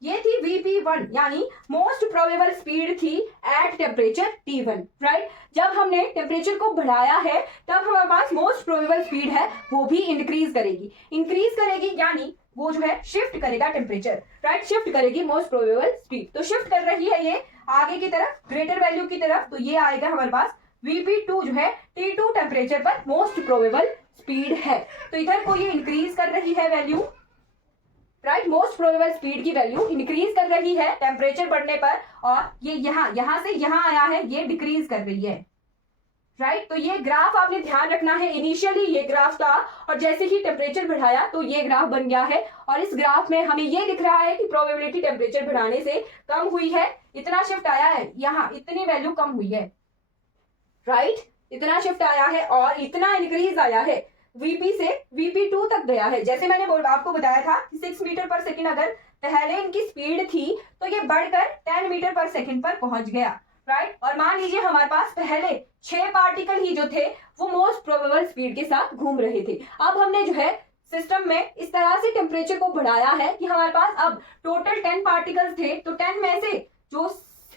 ये थी Vp1 यानी मोस्ट प्रोबेबल स्पीड थी एट टेम्परेचर T1, राइट। जब हमने टेम्परेचर को बढ़ाया है तब हमारे पास मोस्ट प्रोबेबल स्पीड है वो भी इंक्रीज करेगी यानी वो जो है शिफ्ट करेगा टेम्परेचर, राइट, शिफ्ट करेगी मोस्ट प्रोबेबल स्पीड। तो शिफ्ट कर रही है ये आगे की तरफ, ग्रेटर वैल्यू की तरफ। तो ये आएगा हमारे पास Vp2 जो है T2 टेम्परेचर पर मोस्ट प्रोबेबल स्पीड है। तो इधर को ये इंक्रीज कर रही है value, right, most probable speed की वैल्यू इंक्रीज कर रही है टेम्परेचर बढ़ने पर, और ये यहां से यहां आया है ये डिक्रीज कर रही है, राइट। तो ये ग्राफ आपने ध्यान रखना है, इनिशियली ये ग्राफ था और जैसे ही टेम्परेचर बढ़ाया तो ये ग्राफ बन गया है। और इस ग्राफ में हमें ये दिख रहा है कि प्रोबेबिलिटी टेम्परेचर बढ़ाने से कम हुई है, इतना शिफ्ट आया है, यहाँ इतनी वैल्यू कम हुई है, राइट, इतना शिफ्ट आया है और इतना इंक्रीज आया है, Vp से Vp2 तक गया है। जैसे मैंने आपको बताया था कि 6 मीटर पर सेकेंड अगर पहले इनकी स्पीड थी तो ये बढ़कर 10 मीटर पर सेकेंड पर पहुंच गया, राइट। और मान लीजिए हमारे पास पहले 6 पार्टिकल ही जो थे वो मोस्ट प्रोबेबल स्पीड के साथ घूम रहे थे। अब हमने जो है सिस्टम में इस तरह से टेम्परेचर को बढ़ाया है कि हमारे पास अब टोटल 10 पार्टिकल्स थे, तो 10 में से जो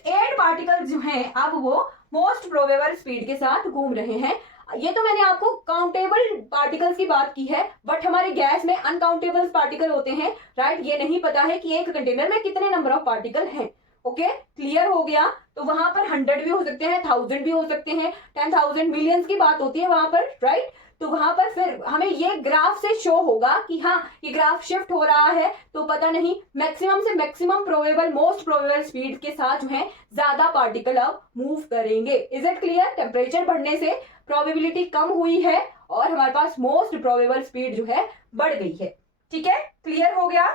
8 पार्टिकल्स जो हैं अब वो मोस्ट प्रोबेबल स्पीड के साथ घूम रहे हैं। ये तो मैंने आपको काउंटेबल पार्टिकल्स की बात की है, बट हमारे गैस में अनकाउंटेबल पार्टिकल होते हैं, राइट। ये नहीं पता है कि एक कंटेनर में कितने नंबर ऑफ पार्टिकल हैं। ओके, क्लियर हो गया। तो वहां पर 100 भी हो सकते हैं, 1000 भी हो सकते हैं, 10,000 मिलियंस की बात होती है वहां पर, राइट। तो वहां पर फिर हमें ये ग्राफ से शो होगा कि हाँ ये ग्राफ शिफ्ट हो रहा है, तो पता नहीं मैक्सिमम से maximum probable most probable speed के साथ जो है ज्यादा पार्टिकल अब मूव करेंगे। Is it clear? टेम्परेचर बढ़ने से प्रोबेबिलिटी कम हुई है और हमारे पास मोस्ट प्रोबेबल स्पीड जो है बढ़ गई है। ठीक है, क्लियर हो गया,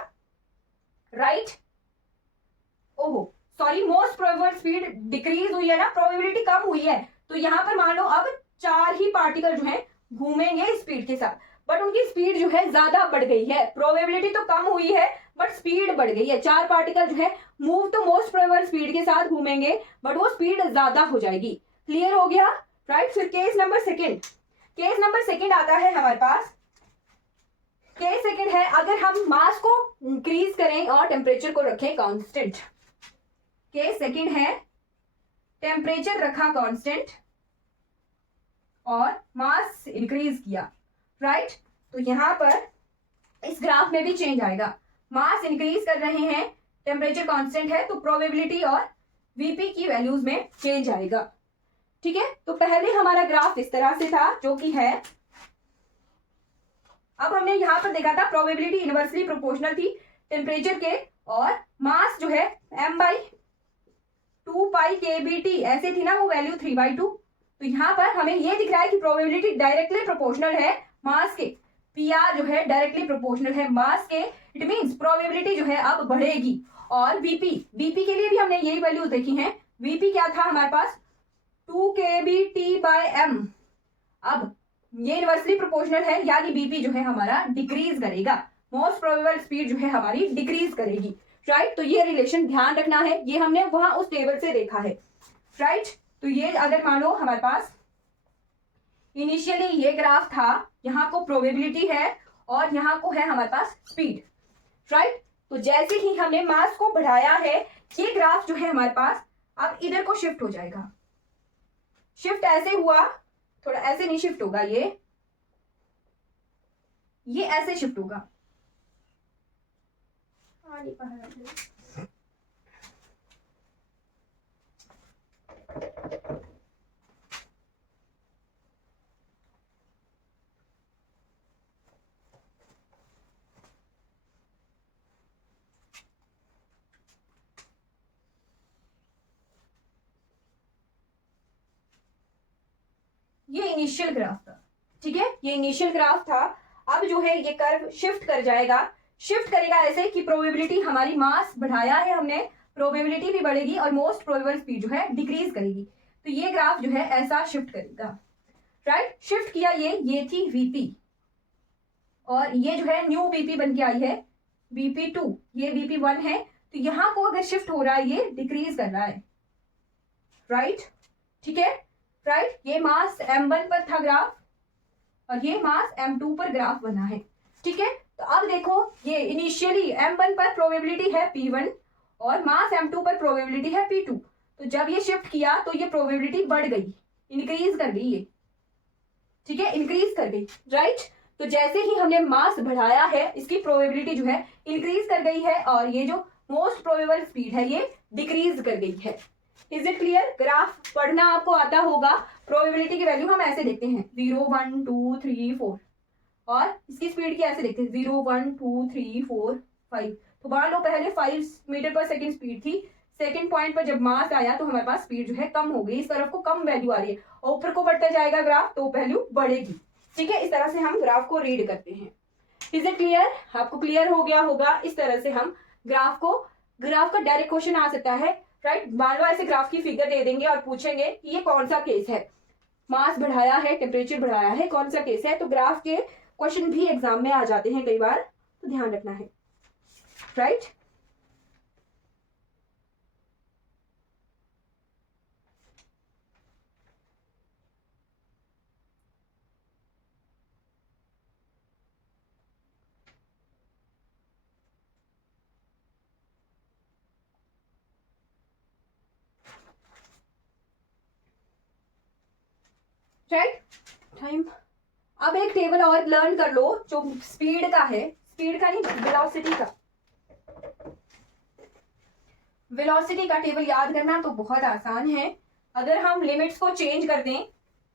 राइट। ओहो sorry, most probable speed decrease हुई है ना, प्रोबेबिलिटी कम हुई है। तो यहां पर मान लो अब 4 ही पार्टिकल जो है घूमेंगे स्पीड के साथ, बट उनकी स्पीड जो है ज्यादा बढ़ गई है। प्रोबेबिलिटी तो कम हुई है बट स्पीड बढ़ गई है। 4 पार्टिकल जो है मूव तो मोस्ट प्रोबेबल स्पीड के साथ घूमेंगे बट वो स्पीड ज्यादा हो जाएगी। क्लियर हो गया, राइट। फिर केस नंबर सेकेंड आता है हमारे पास। केस सेकेंड है अगर हम मास को इंक्रीज करें और टेम्परेचर को रखें कांस्टेंट। केस सेकेंड है टेम्परेचर रखा कांस्टेंट और मास इंक्रीज किया, राइट। तो यहां पर इस ग्राफ में भी चेंज आएगा। मास इंक्रीज कर रहे हैं, टेम्परेचर कांस्टेंट है, तो प्रोबेबिलिटी और वीपी की वैल्यूज में चेंज आएगा। ठीक है, तो पहले हमारा ग्राफ इस तरह से था जो कि है, अब हमने यहां पर देखा था प्रोबेबिलिटी इनवर्सली प्रोपोर्शनल थी टेम्परेचर के, और मास जो है m/2 पाई kBt ऐसे थी ना वो वैल्यू 3/2। तो यहां पर हमें ये दिख रहा है कि प्रोबेबिलिटी डायरेक्टली प्रोपोर्शनल है मास के, पीआर जो है डायरेक्टली प्रोपोर्शनल है मास के। इट मींस प्रोबेबिलिटी जो है अब बढ़ेगी। और बीपी के लिए भी हमने यही वैल्यू देखी है। बीपी क्या था हमारे पास 2 kBt/m। अब ये इनवर्सली प्रोपोर्शनल है यानी बीपी जो है हमारा डिक्रीज करेगा, मोस्ट प्रोबेबल स्पीड जो है हमारी डिक्रीज करेगी, राइट। तो ये रिलेशन ध्यान रखना है, ये हमने वहां उस टेबल से देखा है, राइट। तो ये अगर मानो हमारे पास इनिशियली ये ग्राफ था, यहाँ को प्रोबेबिलिटी है और यहाँ को है हमारे पास स्पीड, राइट। तो जैसे ही हमने मास को बढ़ाया है ये ग्राफ जो है हमारे पास अब इधर को शिफ्ट हो जाएगा। शिफ्ट ऐसे हुआ, थोड़ा ऐसे नहीं शिफ्ट होगा, ये ऐसे शिफ्ट होगा। ये इनिशियल ग्राफ था, ठीक है, ये इनिशियल ग्राफ था। अब जो है ये कर्व शिफ्ट कर जाएगा, शिफ्ट करेगा ऐसे कि प्रोबेबिलिटी हमारी मास बढ़ाया है हमने, प्रोबेबिलिटी भी बढ़ेगी और मोस्ट प्रोबेबल स्पीड जो है डिक्रीज करेगी। तो ये ग्राफ जो है ऐसा शिफ्ट करेगा, राइट। शिफ्ट किया ये थी वीपी और ये जो है न्यू वीपी बन के आई है, Vp2, ये Vp1 है, तो यहाँ को अगर शिफ्ट हो रहा है ये डिक्रीज कर रहा है, राइट, ठीक है, राइट। ये मास m1 पर था ग्राफ और ये मास m2 पर ग्राफ बना है, ठीक है। तो अब देखो ये इनिशियली m1 पर प्रोबेबिलिटी है p1 और मास m2 पर प्रोबेबिलिटी है p2, तो जब ये शिफ्ट किया तो ये प्रोबेबिलिटी बढ़ गई, इंक्रीज कर गई ये, ठीक है, इंक्रीज कर गई, राइट। तो जैसे ही हमने मास बढ़ाया है इसकी प्रोबेबिलिटी जो है इंक्रीज कर गई है और ये जो मोस्ट प्रोबेबल स्पीड है ये डिक्रीज कर गई है। Is it clear? ग्राफ पढ़ना आपको आता होगा। प्रोबेबिलिटी की वैल्यू हम ऐसे देखते हैं 0 1 2 3 4 और इसकी स्पीड की ऐसे देखते हैं 0 1 2 3 4 5। तो मान लो पहले 5 मीटर पर सेकेंड स्पीड थी, सेकेंड पॉइंट पर जब मास आया तो हमारे पास स्पीड जो है कम हो गई, इस तरफ को कम वैल्यू आ रही है और ऊपर को बढ़ता जाएगा ग्राफ तो वैल्यू बढ़ेगी, ठीक है। इस तरह से हम ग्राफ को रीड करते हैं। Is it clear? आपको क्लियर हो गया होगा। इस तरह से हम ग्राफ का डायरेक्ट क्वेश्चन आ सकता है, राइट। मान लो ऐसे ग्राफ की फिगर दे देंगे और पूछेंगे कि ये कौन सा केस है, मास बढ़ाया है, टेम्परेचर बढ़ाया है, कौन सा केस है। तो ग्राफ के क्वेश्चन भी एग्जाम में आ जाते हैं कई बार, तो ध्यान रखना है, राइट। Right, time. अब एक टेबल और लर्न कर लो जो स्पीड का है, स्पीड का नहीं, वेलोसिटी का। वेलोसिटी का टेबल याद करना तो बहुत आसान है। अगर हम लिमिट्स को चेंज कर दें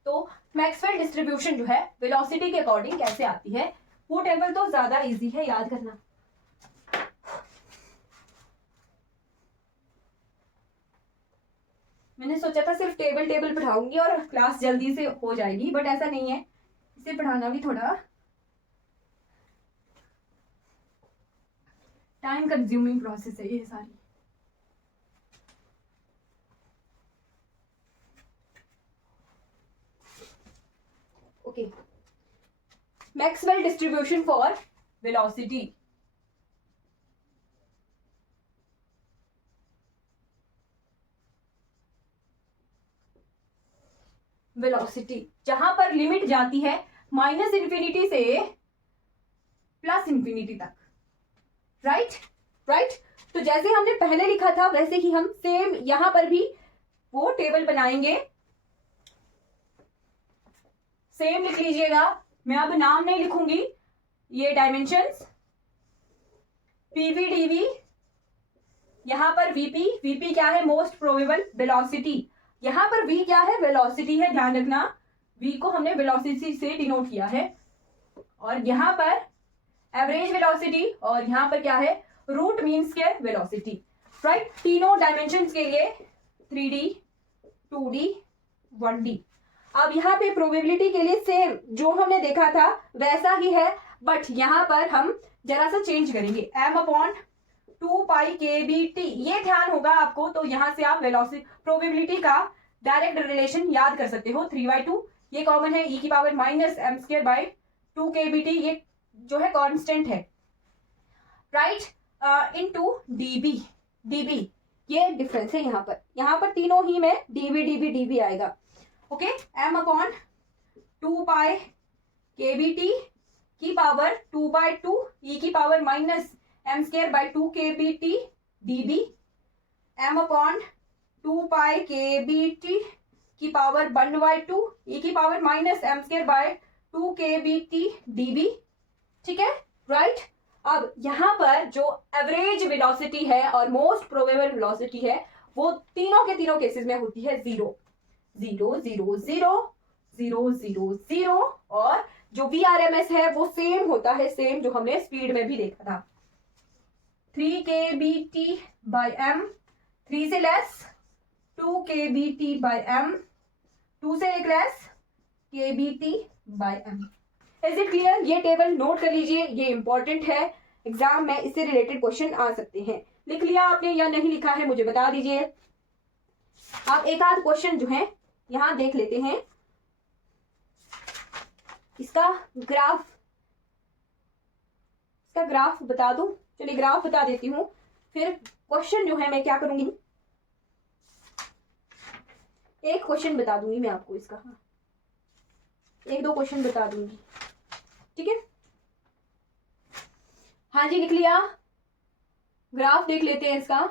तो मैक्सवेल डिस्ट्रीब्यूशन जो है वेलोसिटी के अकॉर्डिंग कैसे आती है, वो टेबल तो ज्यादा इजी है याद करना। मैंने सोचा था सिर्फ टेबल पढ़ाऊंगी और क्लास जल्दी से हो जाएगी, बट ऐसा नहीं है, इसे पढ़ाना भी थोड़ा टाइम कंज्यूमिंग प्रोसेस है ये सारी। Okay, Maxwell distribution for velocity. Velocity जहां पर लिमिट जाती है माइनस इन्फिनिटी से प्लस इन्फिनिटी तक, राइट, राइट। तो जैसे हमने पहले लिखा था वैसे ही हम सेम यहां पर भी वो टेबल बनाएंगे, सेम लिख लीजिएगा। मैं अब नाम नहीं लिखूंगी, ये डायमेंशंस पीवी डीवी, यहां पर वीपी, वीपी क्या है, मोस्ट प्रोबेबल वेलोसिटी, यहां पर v क्या है, वेलोसिटी है, ध्यान रखना v को हमने वेलोसिटी से डिनोट किया है, और यहां पर एवरेज वेलोसिटी और यहां पर क्या है, root mean square velocity, right. तीनों डायमेंशंस के लिए 3D 2D 1D। अब यहाँ पे प्रोबेबिलिटी के लिए सेम जो हमने देखा था वैसा ही है, बट यहां पर हम जरा सा चेंज करेंगे, m/2π/kBt, ये ध्यान होगा आपको। तो यहां से आप वेलोसिटी प्रोबेबिलिटी का डायरेक्ट रिलेशन याद कर सकते हो, 3/2, ये कॉमन है, e की पावर -m²/2kBt, ये जो है कांस्टेंट है, राइट, इनटू dB, dB ये डिफरेंस है यहाँ पर तीनों ही में dB dB dB आएगा, ओके। m/2π/kBt की पावर 2/2 e की पावर -m²/2kBt dB, m/2π/kBt की पावर 1/2 e की पावर -m²/2kBt dB, ठीक है, राइट। अब यहाँ पर जो एवरेज वेलोसिटी है और मोस्ट प्रोबेबल वेलोसिटी है वो तीनों के तीनों केसेस में होती है 0 0 0 0 0 0 0, और जो VRMS है वो सेम होता है, सेम जो हमने स्पीड में भी देखा था, 3kBt/m, 3 से लेस 2kBt/m, 2 से एक less kBt/m। Is it clear? ये टेबल नोट कर लीजिए, ये इंपॉर्टेंट है, एग्जाम में इससे रिलेटेड क्वेश्चन आ सकते हैं। लिख लिया आपने या नहीं लिखा है मुझे बता दीजिए। अब एक आध क्वेश्चन जो है यहां देख लेते हैं, इसका ग्राफ बता दूं, चलिए ग्राफ बता देती हूँ, फिर क्वेश्चन जो है मैं क्या करूंगी, एक क्वेश्चन बता दूंगी मैं आपको इसका, हाँ एक दो क्वेश्चन बता दूंगी, ठीक है। हाँ जी लिख लिया, ग्राफ देख लेते हैं इसका।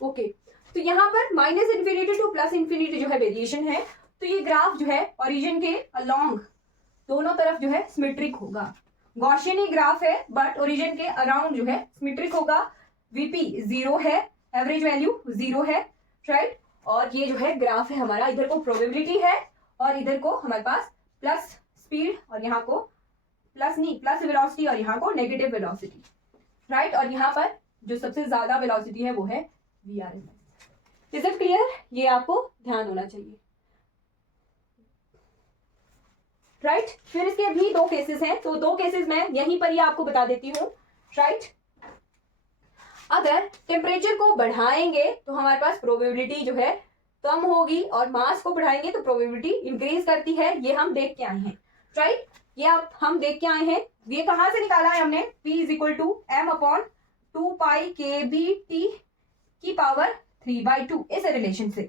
ओके तो यहाँ पर minus infinity two plus infinity जो है वेरिएशन है, तो ये ग्राफ जो है ओरिजिन के अलोंग दोनों तरफ जो है सिमेट्रिक होगा। गॉसियन ही ग्राफ है बट ओरिजिन के अराउंड जो है सिमेट्रिक होगा। वीपी 0 है, एवरेज वैल्यू 0 है, राइट। और ये जो है ग्राफ है हमारा, इधर को प्रोबेबिलिटी है और इधर को हमारे पास प्लस स्पीड और यहाँ को प्लस नहीं प्लस वेलोसिटी और यहाँ को नेगेटिव वेलोसिटी, राइट। और यहाँ पर जो सबसे ज्यादा वेलोसिटी है वो है VRMS। Is it clear? ये आपको ध्यान होना चाहिए, राइट। फिर इसके भी दो केसेस हैं, तो दो केसेस मैं यहीं पर ही आपको बता देती हूँ, राइट। अगर टेम्परेचर को बढ़ाएंगे तो हमारे पास प्रोबेबिलिटी जो है कम होगी और मास को बढ़ाएंगे तो प्रोबेबिलिटी इंक्रीज करती है, ये हम देख के आए हैं, राइट। ये आप हम देख के आए हैं, ये कहां से निकाला है हमने, P = m/2 पाई kBT की पावर 3/2 इस रिलेशन से।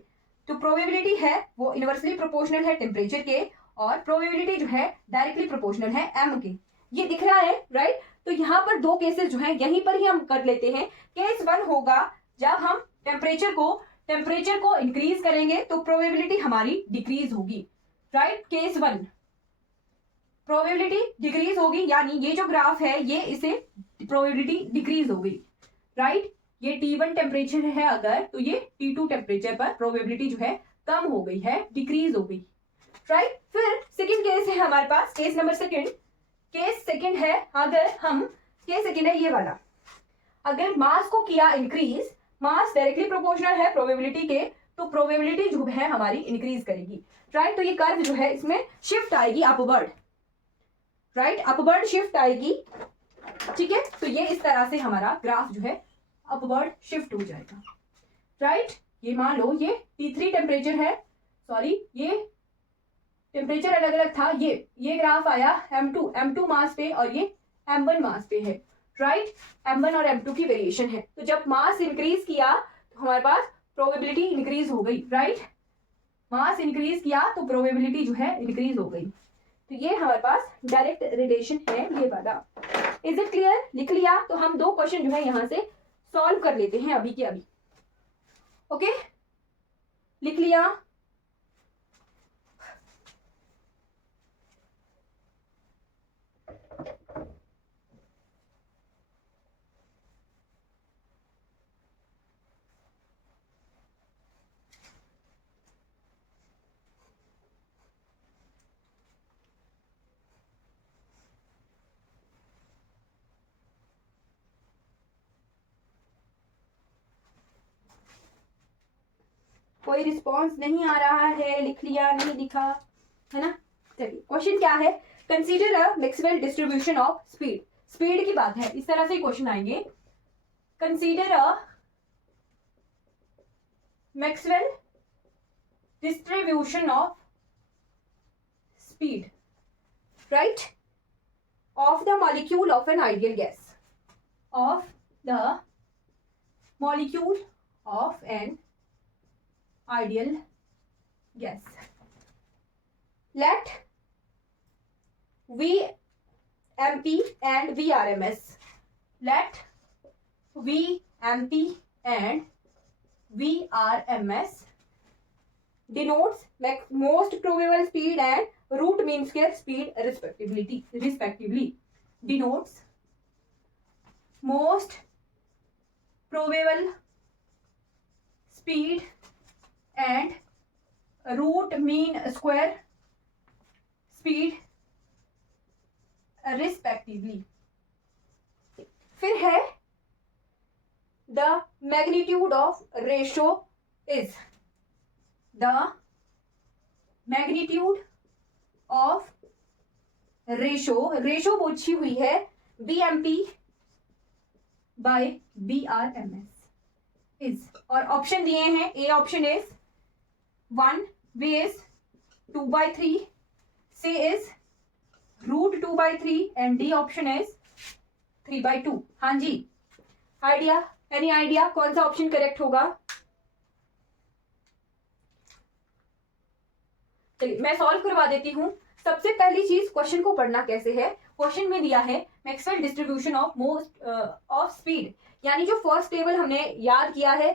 तो प्रोबेबिलिटी है वो इनवर्सली प्रोपोर्शनल है टेम्परेचर के और प्रोबेबिलिटी जो है डायरेक्टली प्रोपोर्शनल है m के, ये दिख रहा है, राइट। तो यहाँ पर दो केसेस जो है यहीं पर ही हम कर लेते हैं। केस 1 होगा जब हम टेम्परेचर को इंक्रीज करेंगे तो प्रोबेबिलिटी हमारी डिक्रीज होगी, राइट। केस 1 प्रोबेबिलिटी डिक्रीज होगी, यानी ये जो ग्राफ है ये इसे प्रोबेबिलिटी डिक्रीज हो गई, राइट। ये T1 टेम्परेचर है अगर, तो ये T2 टेम्परेचर पर प्रोबेबिलिटी जो है कम हो गई है, डिक्रीज हो गई, राइट। फिर सेकंड केस है हमारे पास, case number second. Case second है अगर हम, केस सेकंड है ये वाला, अगर मास को किया इंक्रीज, मास डायरेक्टली प्रोपोर्शनल है प्रोबेबिलिटी के, तो प्रोबेबिलिटी जो है हमारी इंक्रीज करेगी, राइट। तो ये कर्व जो है इसमें शिफ्ट आएगी अपवर्ड, राइट, अपवर्ड शिफ्ट आएगी, ठीक है। तो ये इस तरह से हमारा ग्राफ जो है अपवर्ड शिफ्ट हो जाएगा, राइट। ये मान लो ये T3 टेम्परेचर है, सॉरी ये टेम्परेचर अलग अलग था, ये ग्राफ आया M2 मास पे और ये M1 मास पे है, राइट। M1 और M2 की वेरिएशन है। तो जब मास इंक्रीज किया तो हमारे पास प्रोबेबिलिटी इंक्रीज हो गई, राइट। मास इंक्रीज किया तो प्रोबेबिलिटी जो है इंक्रीज हो गई। तो ये हमारे पास डायरेक्ट रिलेशन है ये वाला। Is it clear? लिख लिया? तो हम दो क्वेश्चन जो है यहां से सॉल्व कर लेते हैं अभी के अभी, ओके। लिख लिया? कोई रिस्पॉन्स नहीं आ रहा है, लिख लिया? नहीं लिखा है ना? चलिए क्वेश्चन क्या है, consider a Maxwell distribution of speed. Speed की बात है, इस तरह से क्वेश्चन आएंगे, consider a Maxwell distribution of speed, right, of the molecule of an ideal gas, of the molecule of an ideal gas. Let VMP and VRMS. Let VMP and VRMS denotes most probable speed and root mean square speed respectively. Denotes most probable speed and root mean square speed respectively. फिर है the magnitude of ratio is the magnitude of ratio पूछी हुई है BMP bye BRMS is, और option दिए हैं, A option is 1, B is 2/3, C is √2/3 and D option is 3/2। हाँ जी, idea, any idea कौन सा ऑप्शन करेक्ट होगा? चलिए मैं सॉल्व करवा देती हूं। सबसे पहली चीज, क्वेश्चन को पढ़ना कैसे है। क्वेश्चन में दिया है Maxwell distribution of most of speed, यानी जो फर्स्ट टेबल हमने याद किया है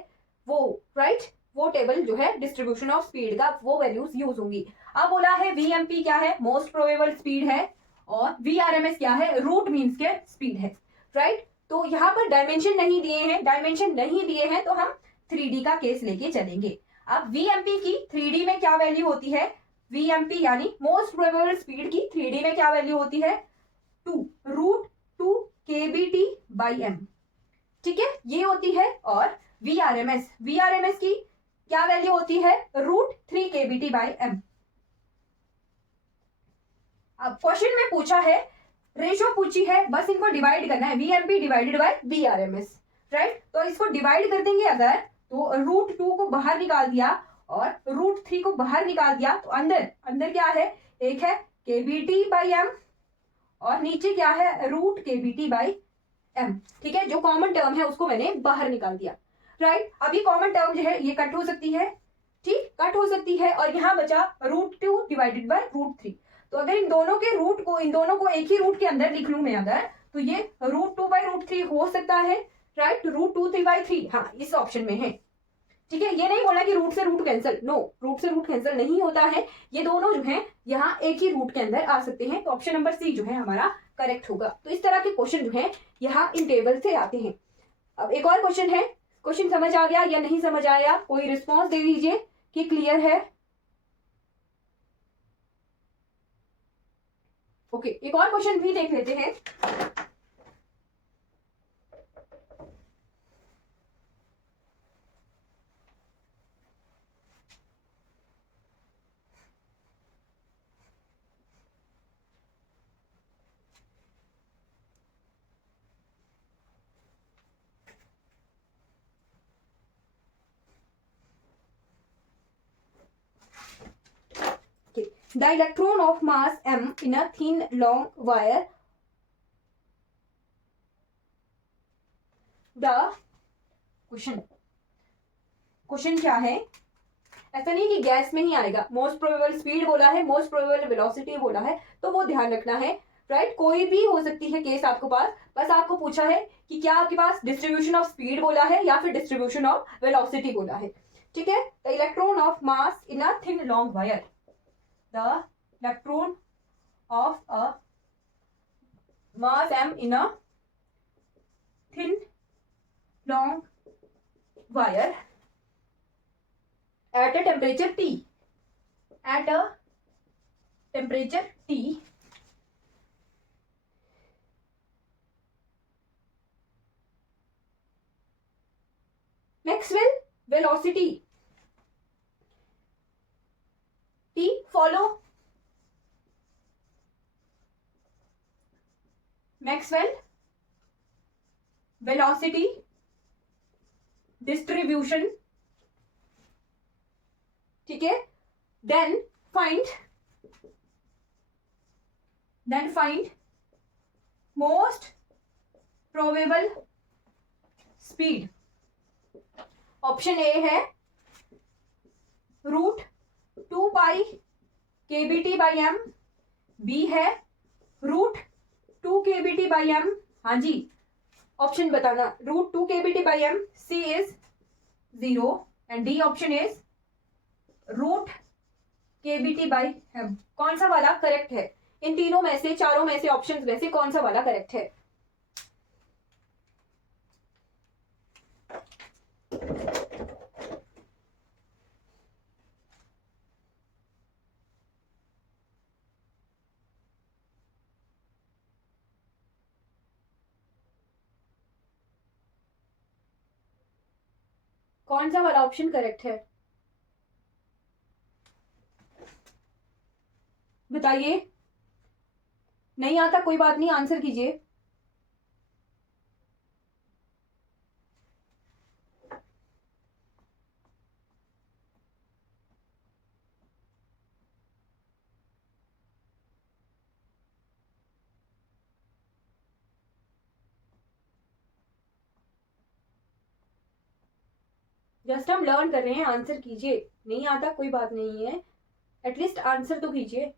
वो, राइट, वो टेबल जो है डिस्ट्रीब्यूशन ऑफ स्पीड का, वो वैल्यूज यूज होंगी। अब बोला है VMP क्या है, मोस्ट प्रोबेबल स्पीड है, और VRMS क्या है, रूट मीन्स के स्पीड है, राइट। तो यहाँ पर डायमेंशन नहीं दिए हैं, डायमेंशन नहीं दिए हैं तो हम 3D का केस लेके चलेंगे। अब VMP की 3D में क्या वैल्यू होती है, VMP यानी मोस्ट प्रोबेबल स्पीड की 3D में क्या वैल्यू होती है, 2 kBT/m, ठीक है, ये होती है। और VRMS की क्या वैल्यू होती है, √3 kBT/m। अब क्वेश्चन में पूछा है, रेशो पूछी है, बस इनको डिवाइड करना है, VMP divided by BRMS, right. तो इसको डिवाइड कर देंगे अगर, तो √2 को बाहर निकाल दिया और √3 को बाहर निकाल दिया, तो अंदर क्या है, एक है kBT/m और नीचे क्या है, √kBT/m, ठीक है। जो कॉमन टर्म है उसको मैंने बाहर निकाल दिया, राइट। अभी कॉमन टर्म जो है ये कट हो सकती है, ठीक, कट हो सकती है, और यहाँ बचा √2 डिवाइडेड बाय √3। तो अगर इन दोनों को एक ही रूट के अंदर लिख लूं मैं अगर, तो ये √2/√3 हो सकता है, राइट, √2 3/3, हाँ इस ऑप्शन में है, ठीक है। ये नहीं बोला कि रूट से रूट कैंसिल, नो, रूट से रूट कैंसिल नहीं होता है, ये दोनों जो है यहाँ एक ही रूट के अंदर आ सकते हैं, तो ऑप्शन नंबर C जो है हमारा करेक्ट होगा। तो इस तरह के क्वेश्चन जो है यहाँ इन टेबल से आते हैं। अब एक और क्वेश्चन है, क्वेश्चन समझ आ गया या नहीं समझ आया, कोई रिस्पॉन्स दे दीजिए कि क्लियर है। ओके, एक और क्वेश्चन भी देख लेते हैं। The electron of mass m in a thin long wire, the question क्या है, ऐसा नहीं कि गैस में ही आएगा, मोस्ट प्रोबेबल स्पीड बोला है, मोस्ट प्रोबेबल वेलोसिटी बोला है, तो वो ध्यान रखना है, राइट। कोई भी हो सकती है केस आपके पास, बस आपको पूछा है कि क्या आपके पास डिस्ट्रीब्यूशन ऑफ स्पीड बोला है या फिर डिस्ट्रीब्यूशन ऑफ वेलोसिटी बोला है, ठीक है। The electron of mass in a thin long wire, the electron of a mass m in a thin long wire at a temperature T, Maxwell velocity T, follow Maxwell velocity distribution, ठीक है। then find most probable speed, option A है √2 kBT/m, B है √2 kBT/m, हाँ जी, option बताना, √2 kBT/m, C is 0 and D option is √kBT/m। कौन सा वाला correct है, इन तीनों में से, चारों में से, ऑप्शंस में से कौन सा वाला करेक्ट है? कौन सा वाला ऑप्शन करेक्ट है बताइए। नहीं आता कोई बात नहीं, आंसर कीजिए। जस्ट हम लर्न कर रहे हैं, आंसर कीजिए। नहीं आता कोई बात नहीं है, एटलीस्ट आंसर तो कीजिए।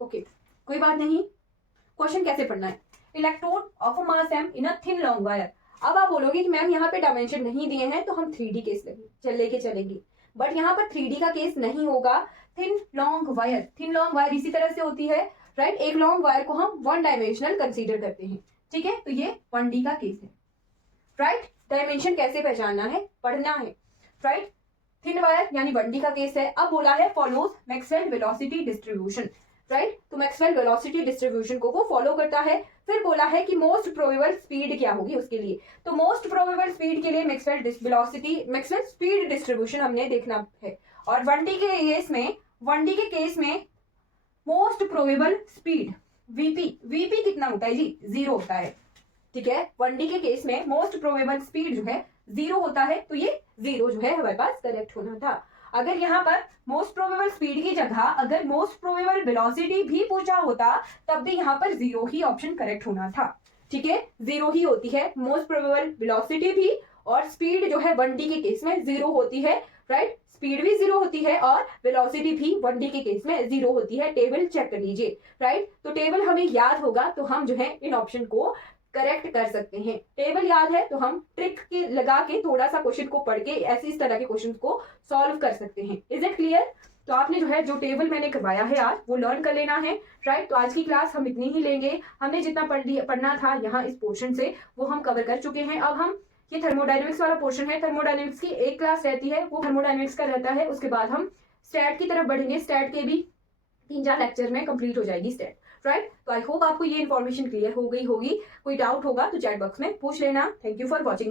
ओके कोई बात नहीं। क्वेश्चन कैसे पढ़ना है, electron of a mass m in a thin long wire. अब आप बोलोगे कि मैम यहाँ पे डायमेंशन नहीं दिए हैं तो हम 3D केस लेके चलेंगे, बट यहाँ पर 3D का केस नहीं होगा। थिन लॉन्ग वायर इसी तरह से होती है, राइट। एक लॉन्ग वायर को हम 1 डायमेंशनल कंसीडर करते हैं, ठीक है। तो ये 1D का केस है, राइट। डायमेंशन कैसे पहचानना है, पढ़ना है, राइट। थिन वायर यानी 1D का केस है। अब बोला है follows Maxwell velocity distribution, right. तो मैक्सवेल वेलोसिटी डिस्ट्रीब्यूशन को वो फॉलो करता है। फिर बोला है कि मोस्ट प्रोबेबल स्पीड क्या होगी उसके लिए। तो मोस्ट प्रोबेबल स्पीड के लिए मैक्सवेल स्पीड डिस्ट्रीब्यूशन हमने देखना है। और 1D के केस में मोस्ट प्रोबेबल स्पीड वीपी कितना होता है जी, 0 होता है, ठीक है। 1D के केस में मोस्ट प्रोबेबल स्पीड जो है 0 होता है, तो ये 0 जो है हमारे पास करेक्ट होना था। अगर यहाँ पर मोस्ट प्रोबेबल स्पीड की जगह अगर मोस्ट प्रोबेबल वेलोसिटी भी पूछा होता तब भी यहाँ पर 0 ही ऑप्शन करेक्ट होना था, ठीक है। 0 ही होती है मोस्ट प्रोबेबल वेलोसिटी भी, और स्पीड जो है 1D के केस में 0 होती है, राइट। स्पीड भी 0 होती है और वेलोसिटी भी 1D के केस में 0 होती है। टेबल चेक कर लीजिए, राइट। तो टेबल हमें याद होगा तो हम जो है इन ऑप्शन को करेक्ट कर सकते हैं। टेबल याद है तो हम ट्रिक के लगा के थोड़ा सा क्वेश्चन को पढ़ के ऐसे इस तरह के क्वेश्चन को सॉल्व कर सकते हैं। Is it clear? तो आपने जो है जो टेबल मैंने करवाया है आज वो लर्न कर लेना है, राइट। तो आज की क्लास हम इतनी ही लेंगे। हमने जितना पढ़ना था यहाँ इस पोर्शन से वो हम कवर कर चुके हैं। अब हम ये थर्मोडायनेमिक्स वाला पोर्शन है, थर्मोडायनेमिक्स की एक क्लास रहती है वो थर्मोडायनेमिक्स का रहता है। उसके बाद हम स्टैट की तरफ बढ़ेंगे, स्टैट के भी 3-4 लेक्चर में कंप्लीट हो जाएगी स्टैट, राइट। तो आई होप आपको ये इन्फॉर्मेशन क्लियर हो गई होगी। कोई डाउट होगा तो चैट बॉक्स में पूछ लेना। Thank you for watching this.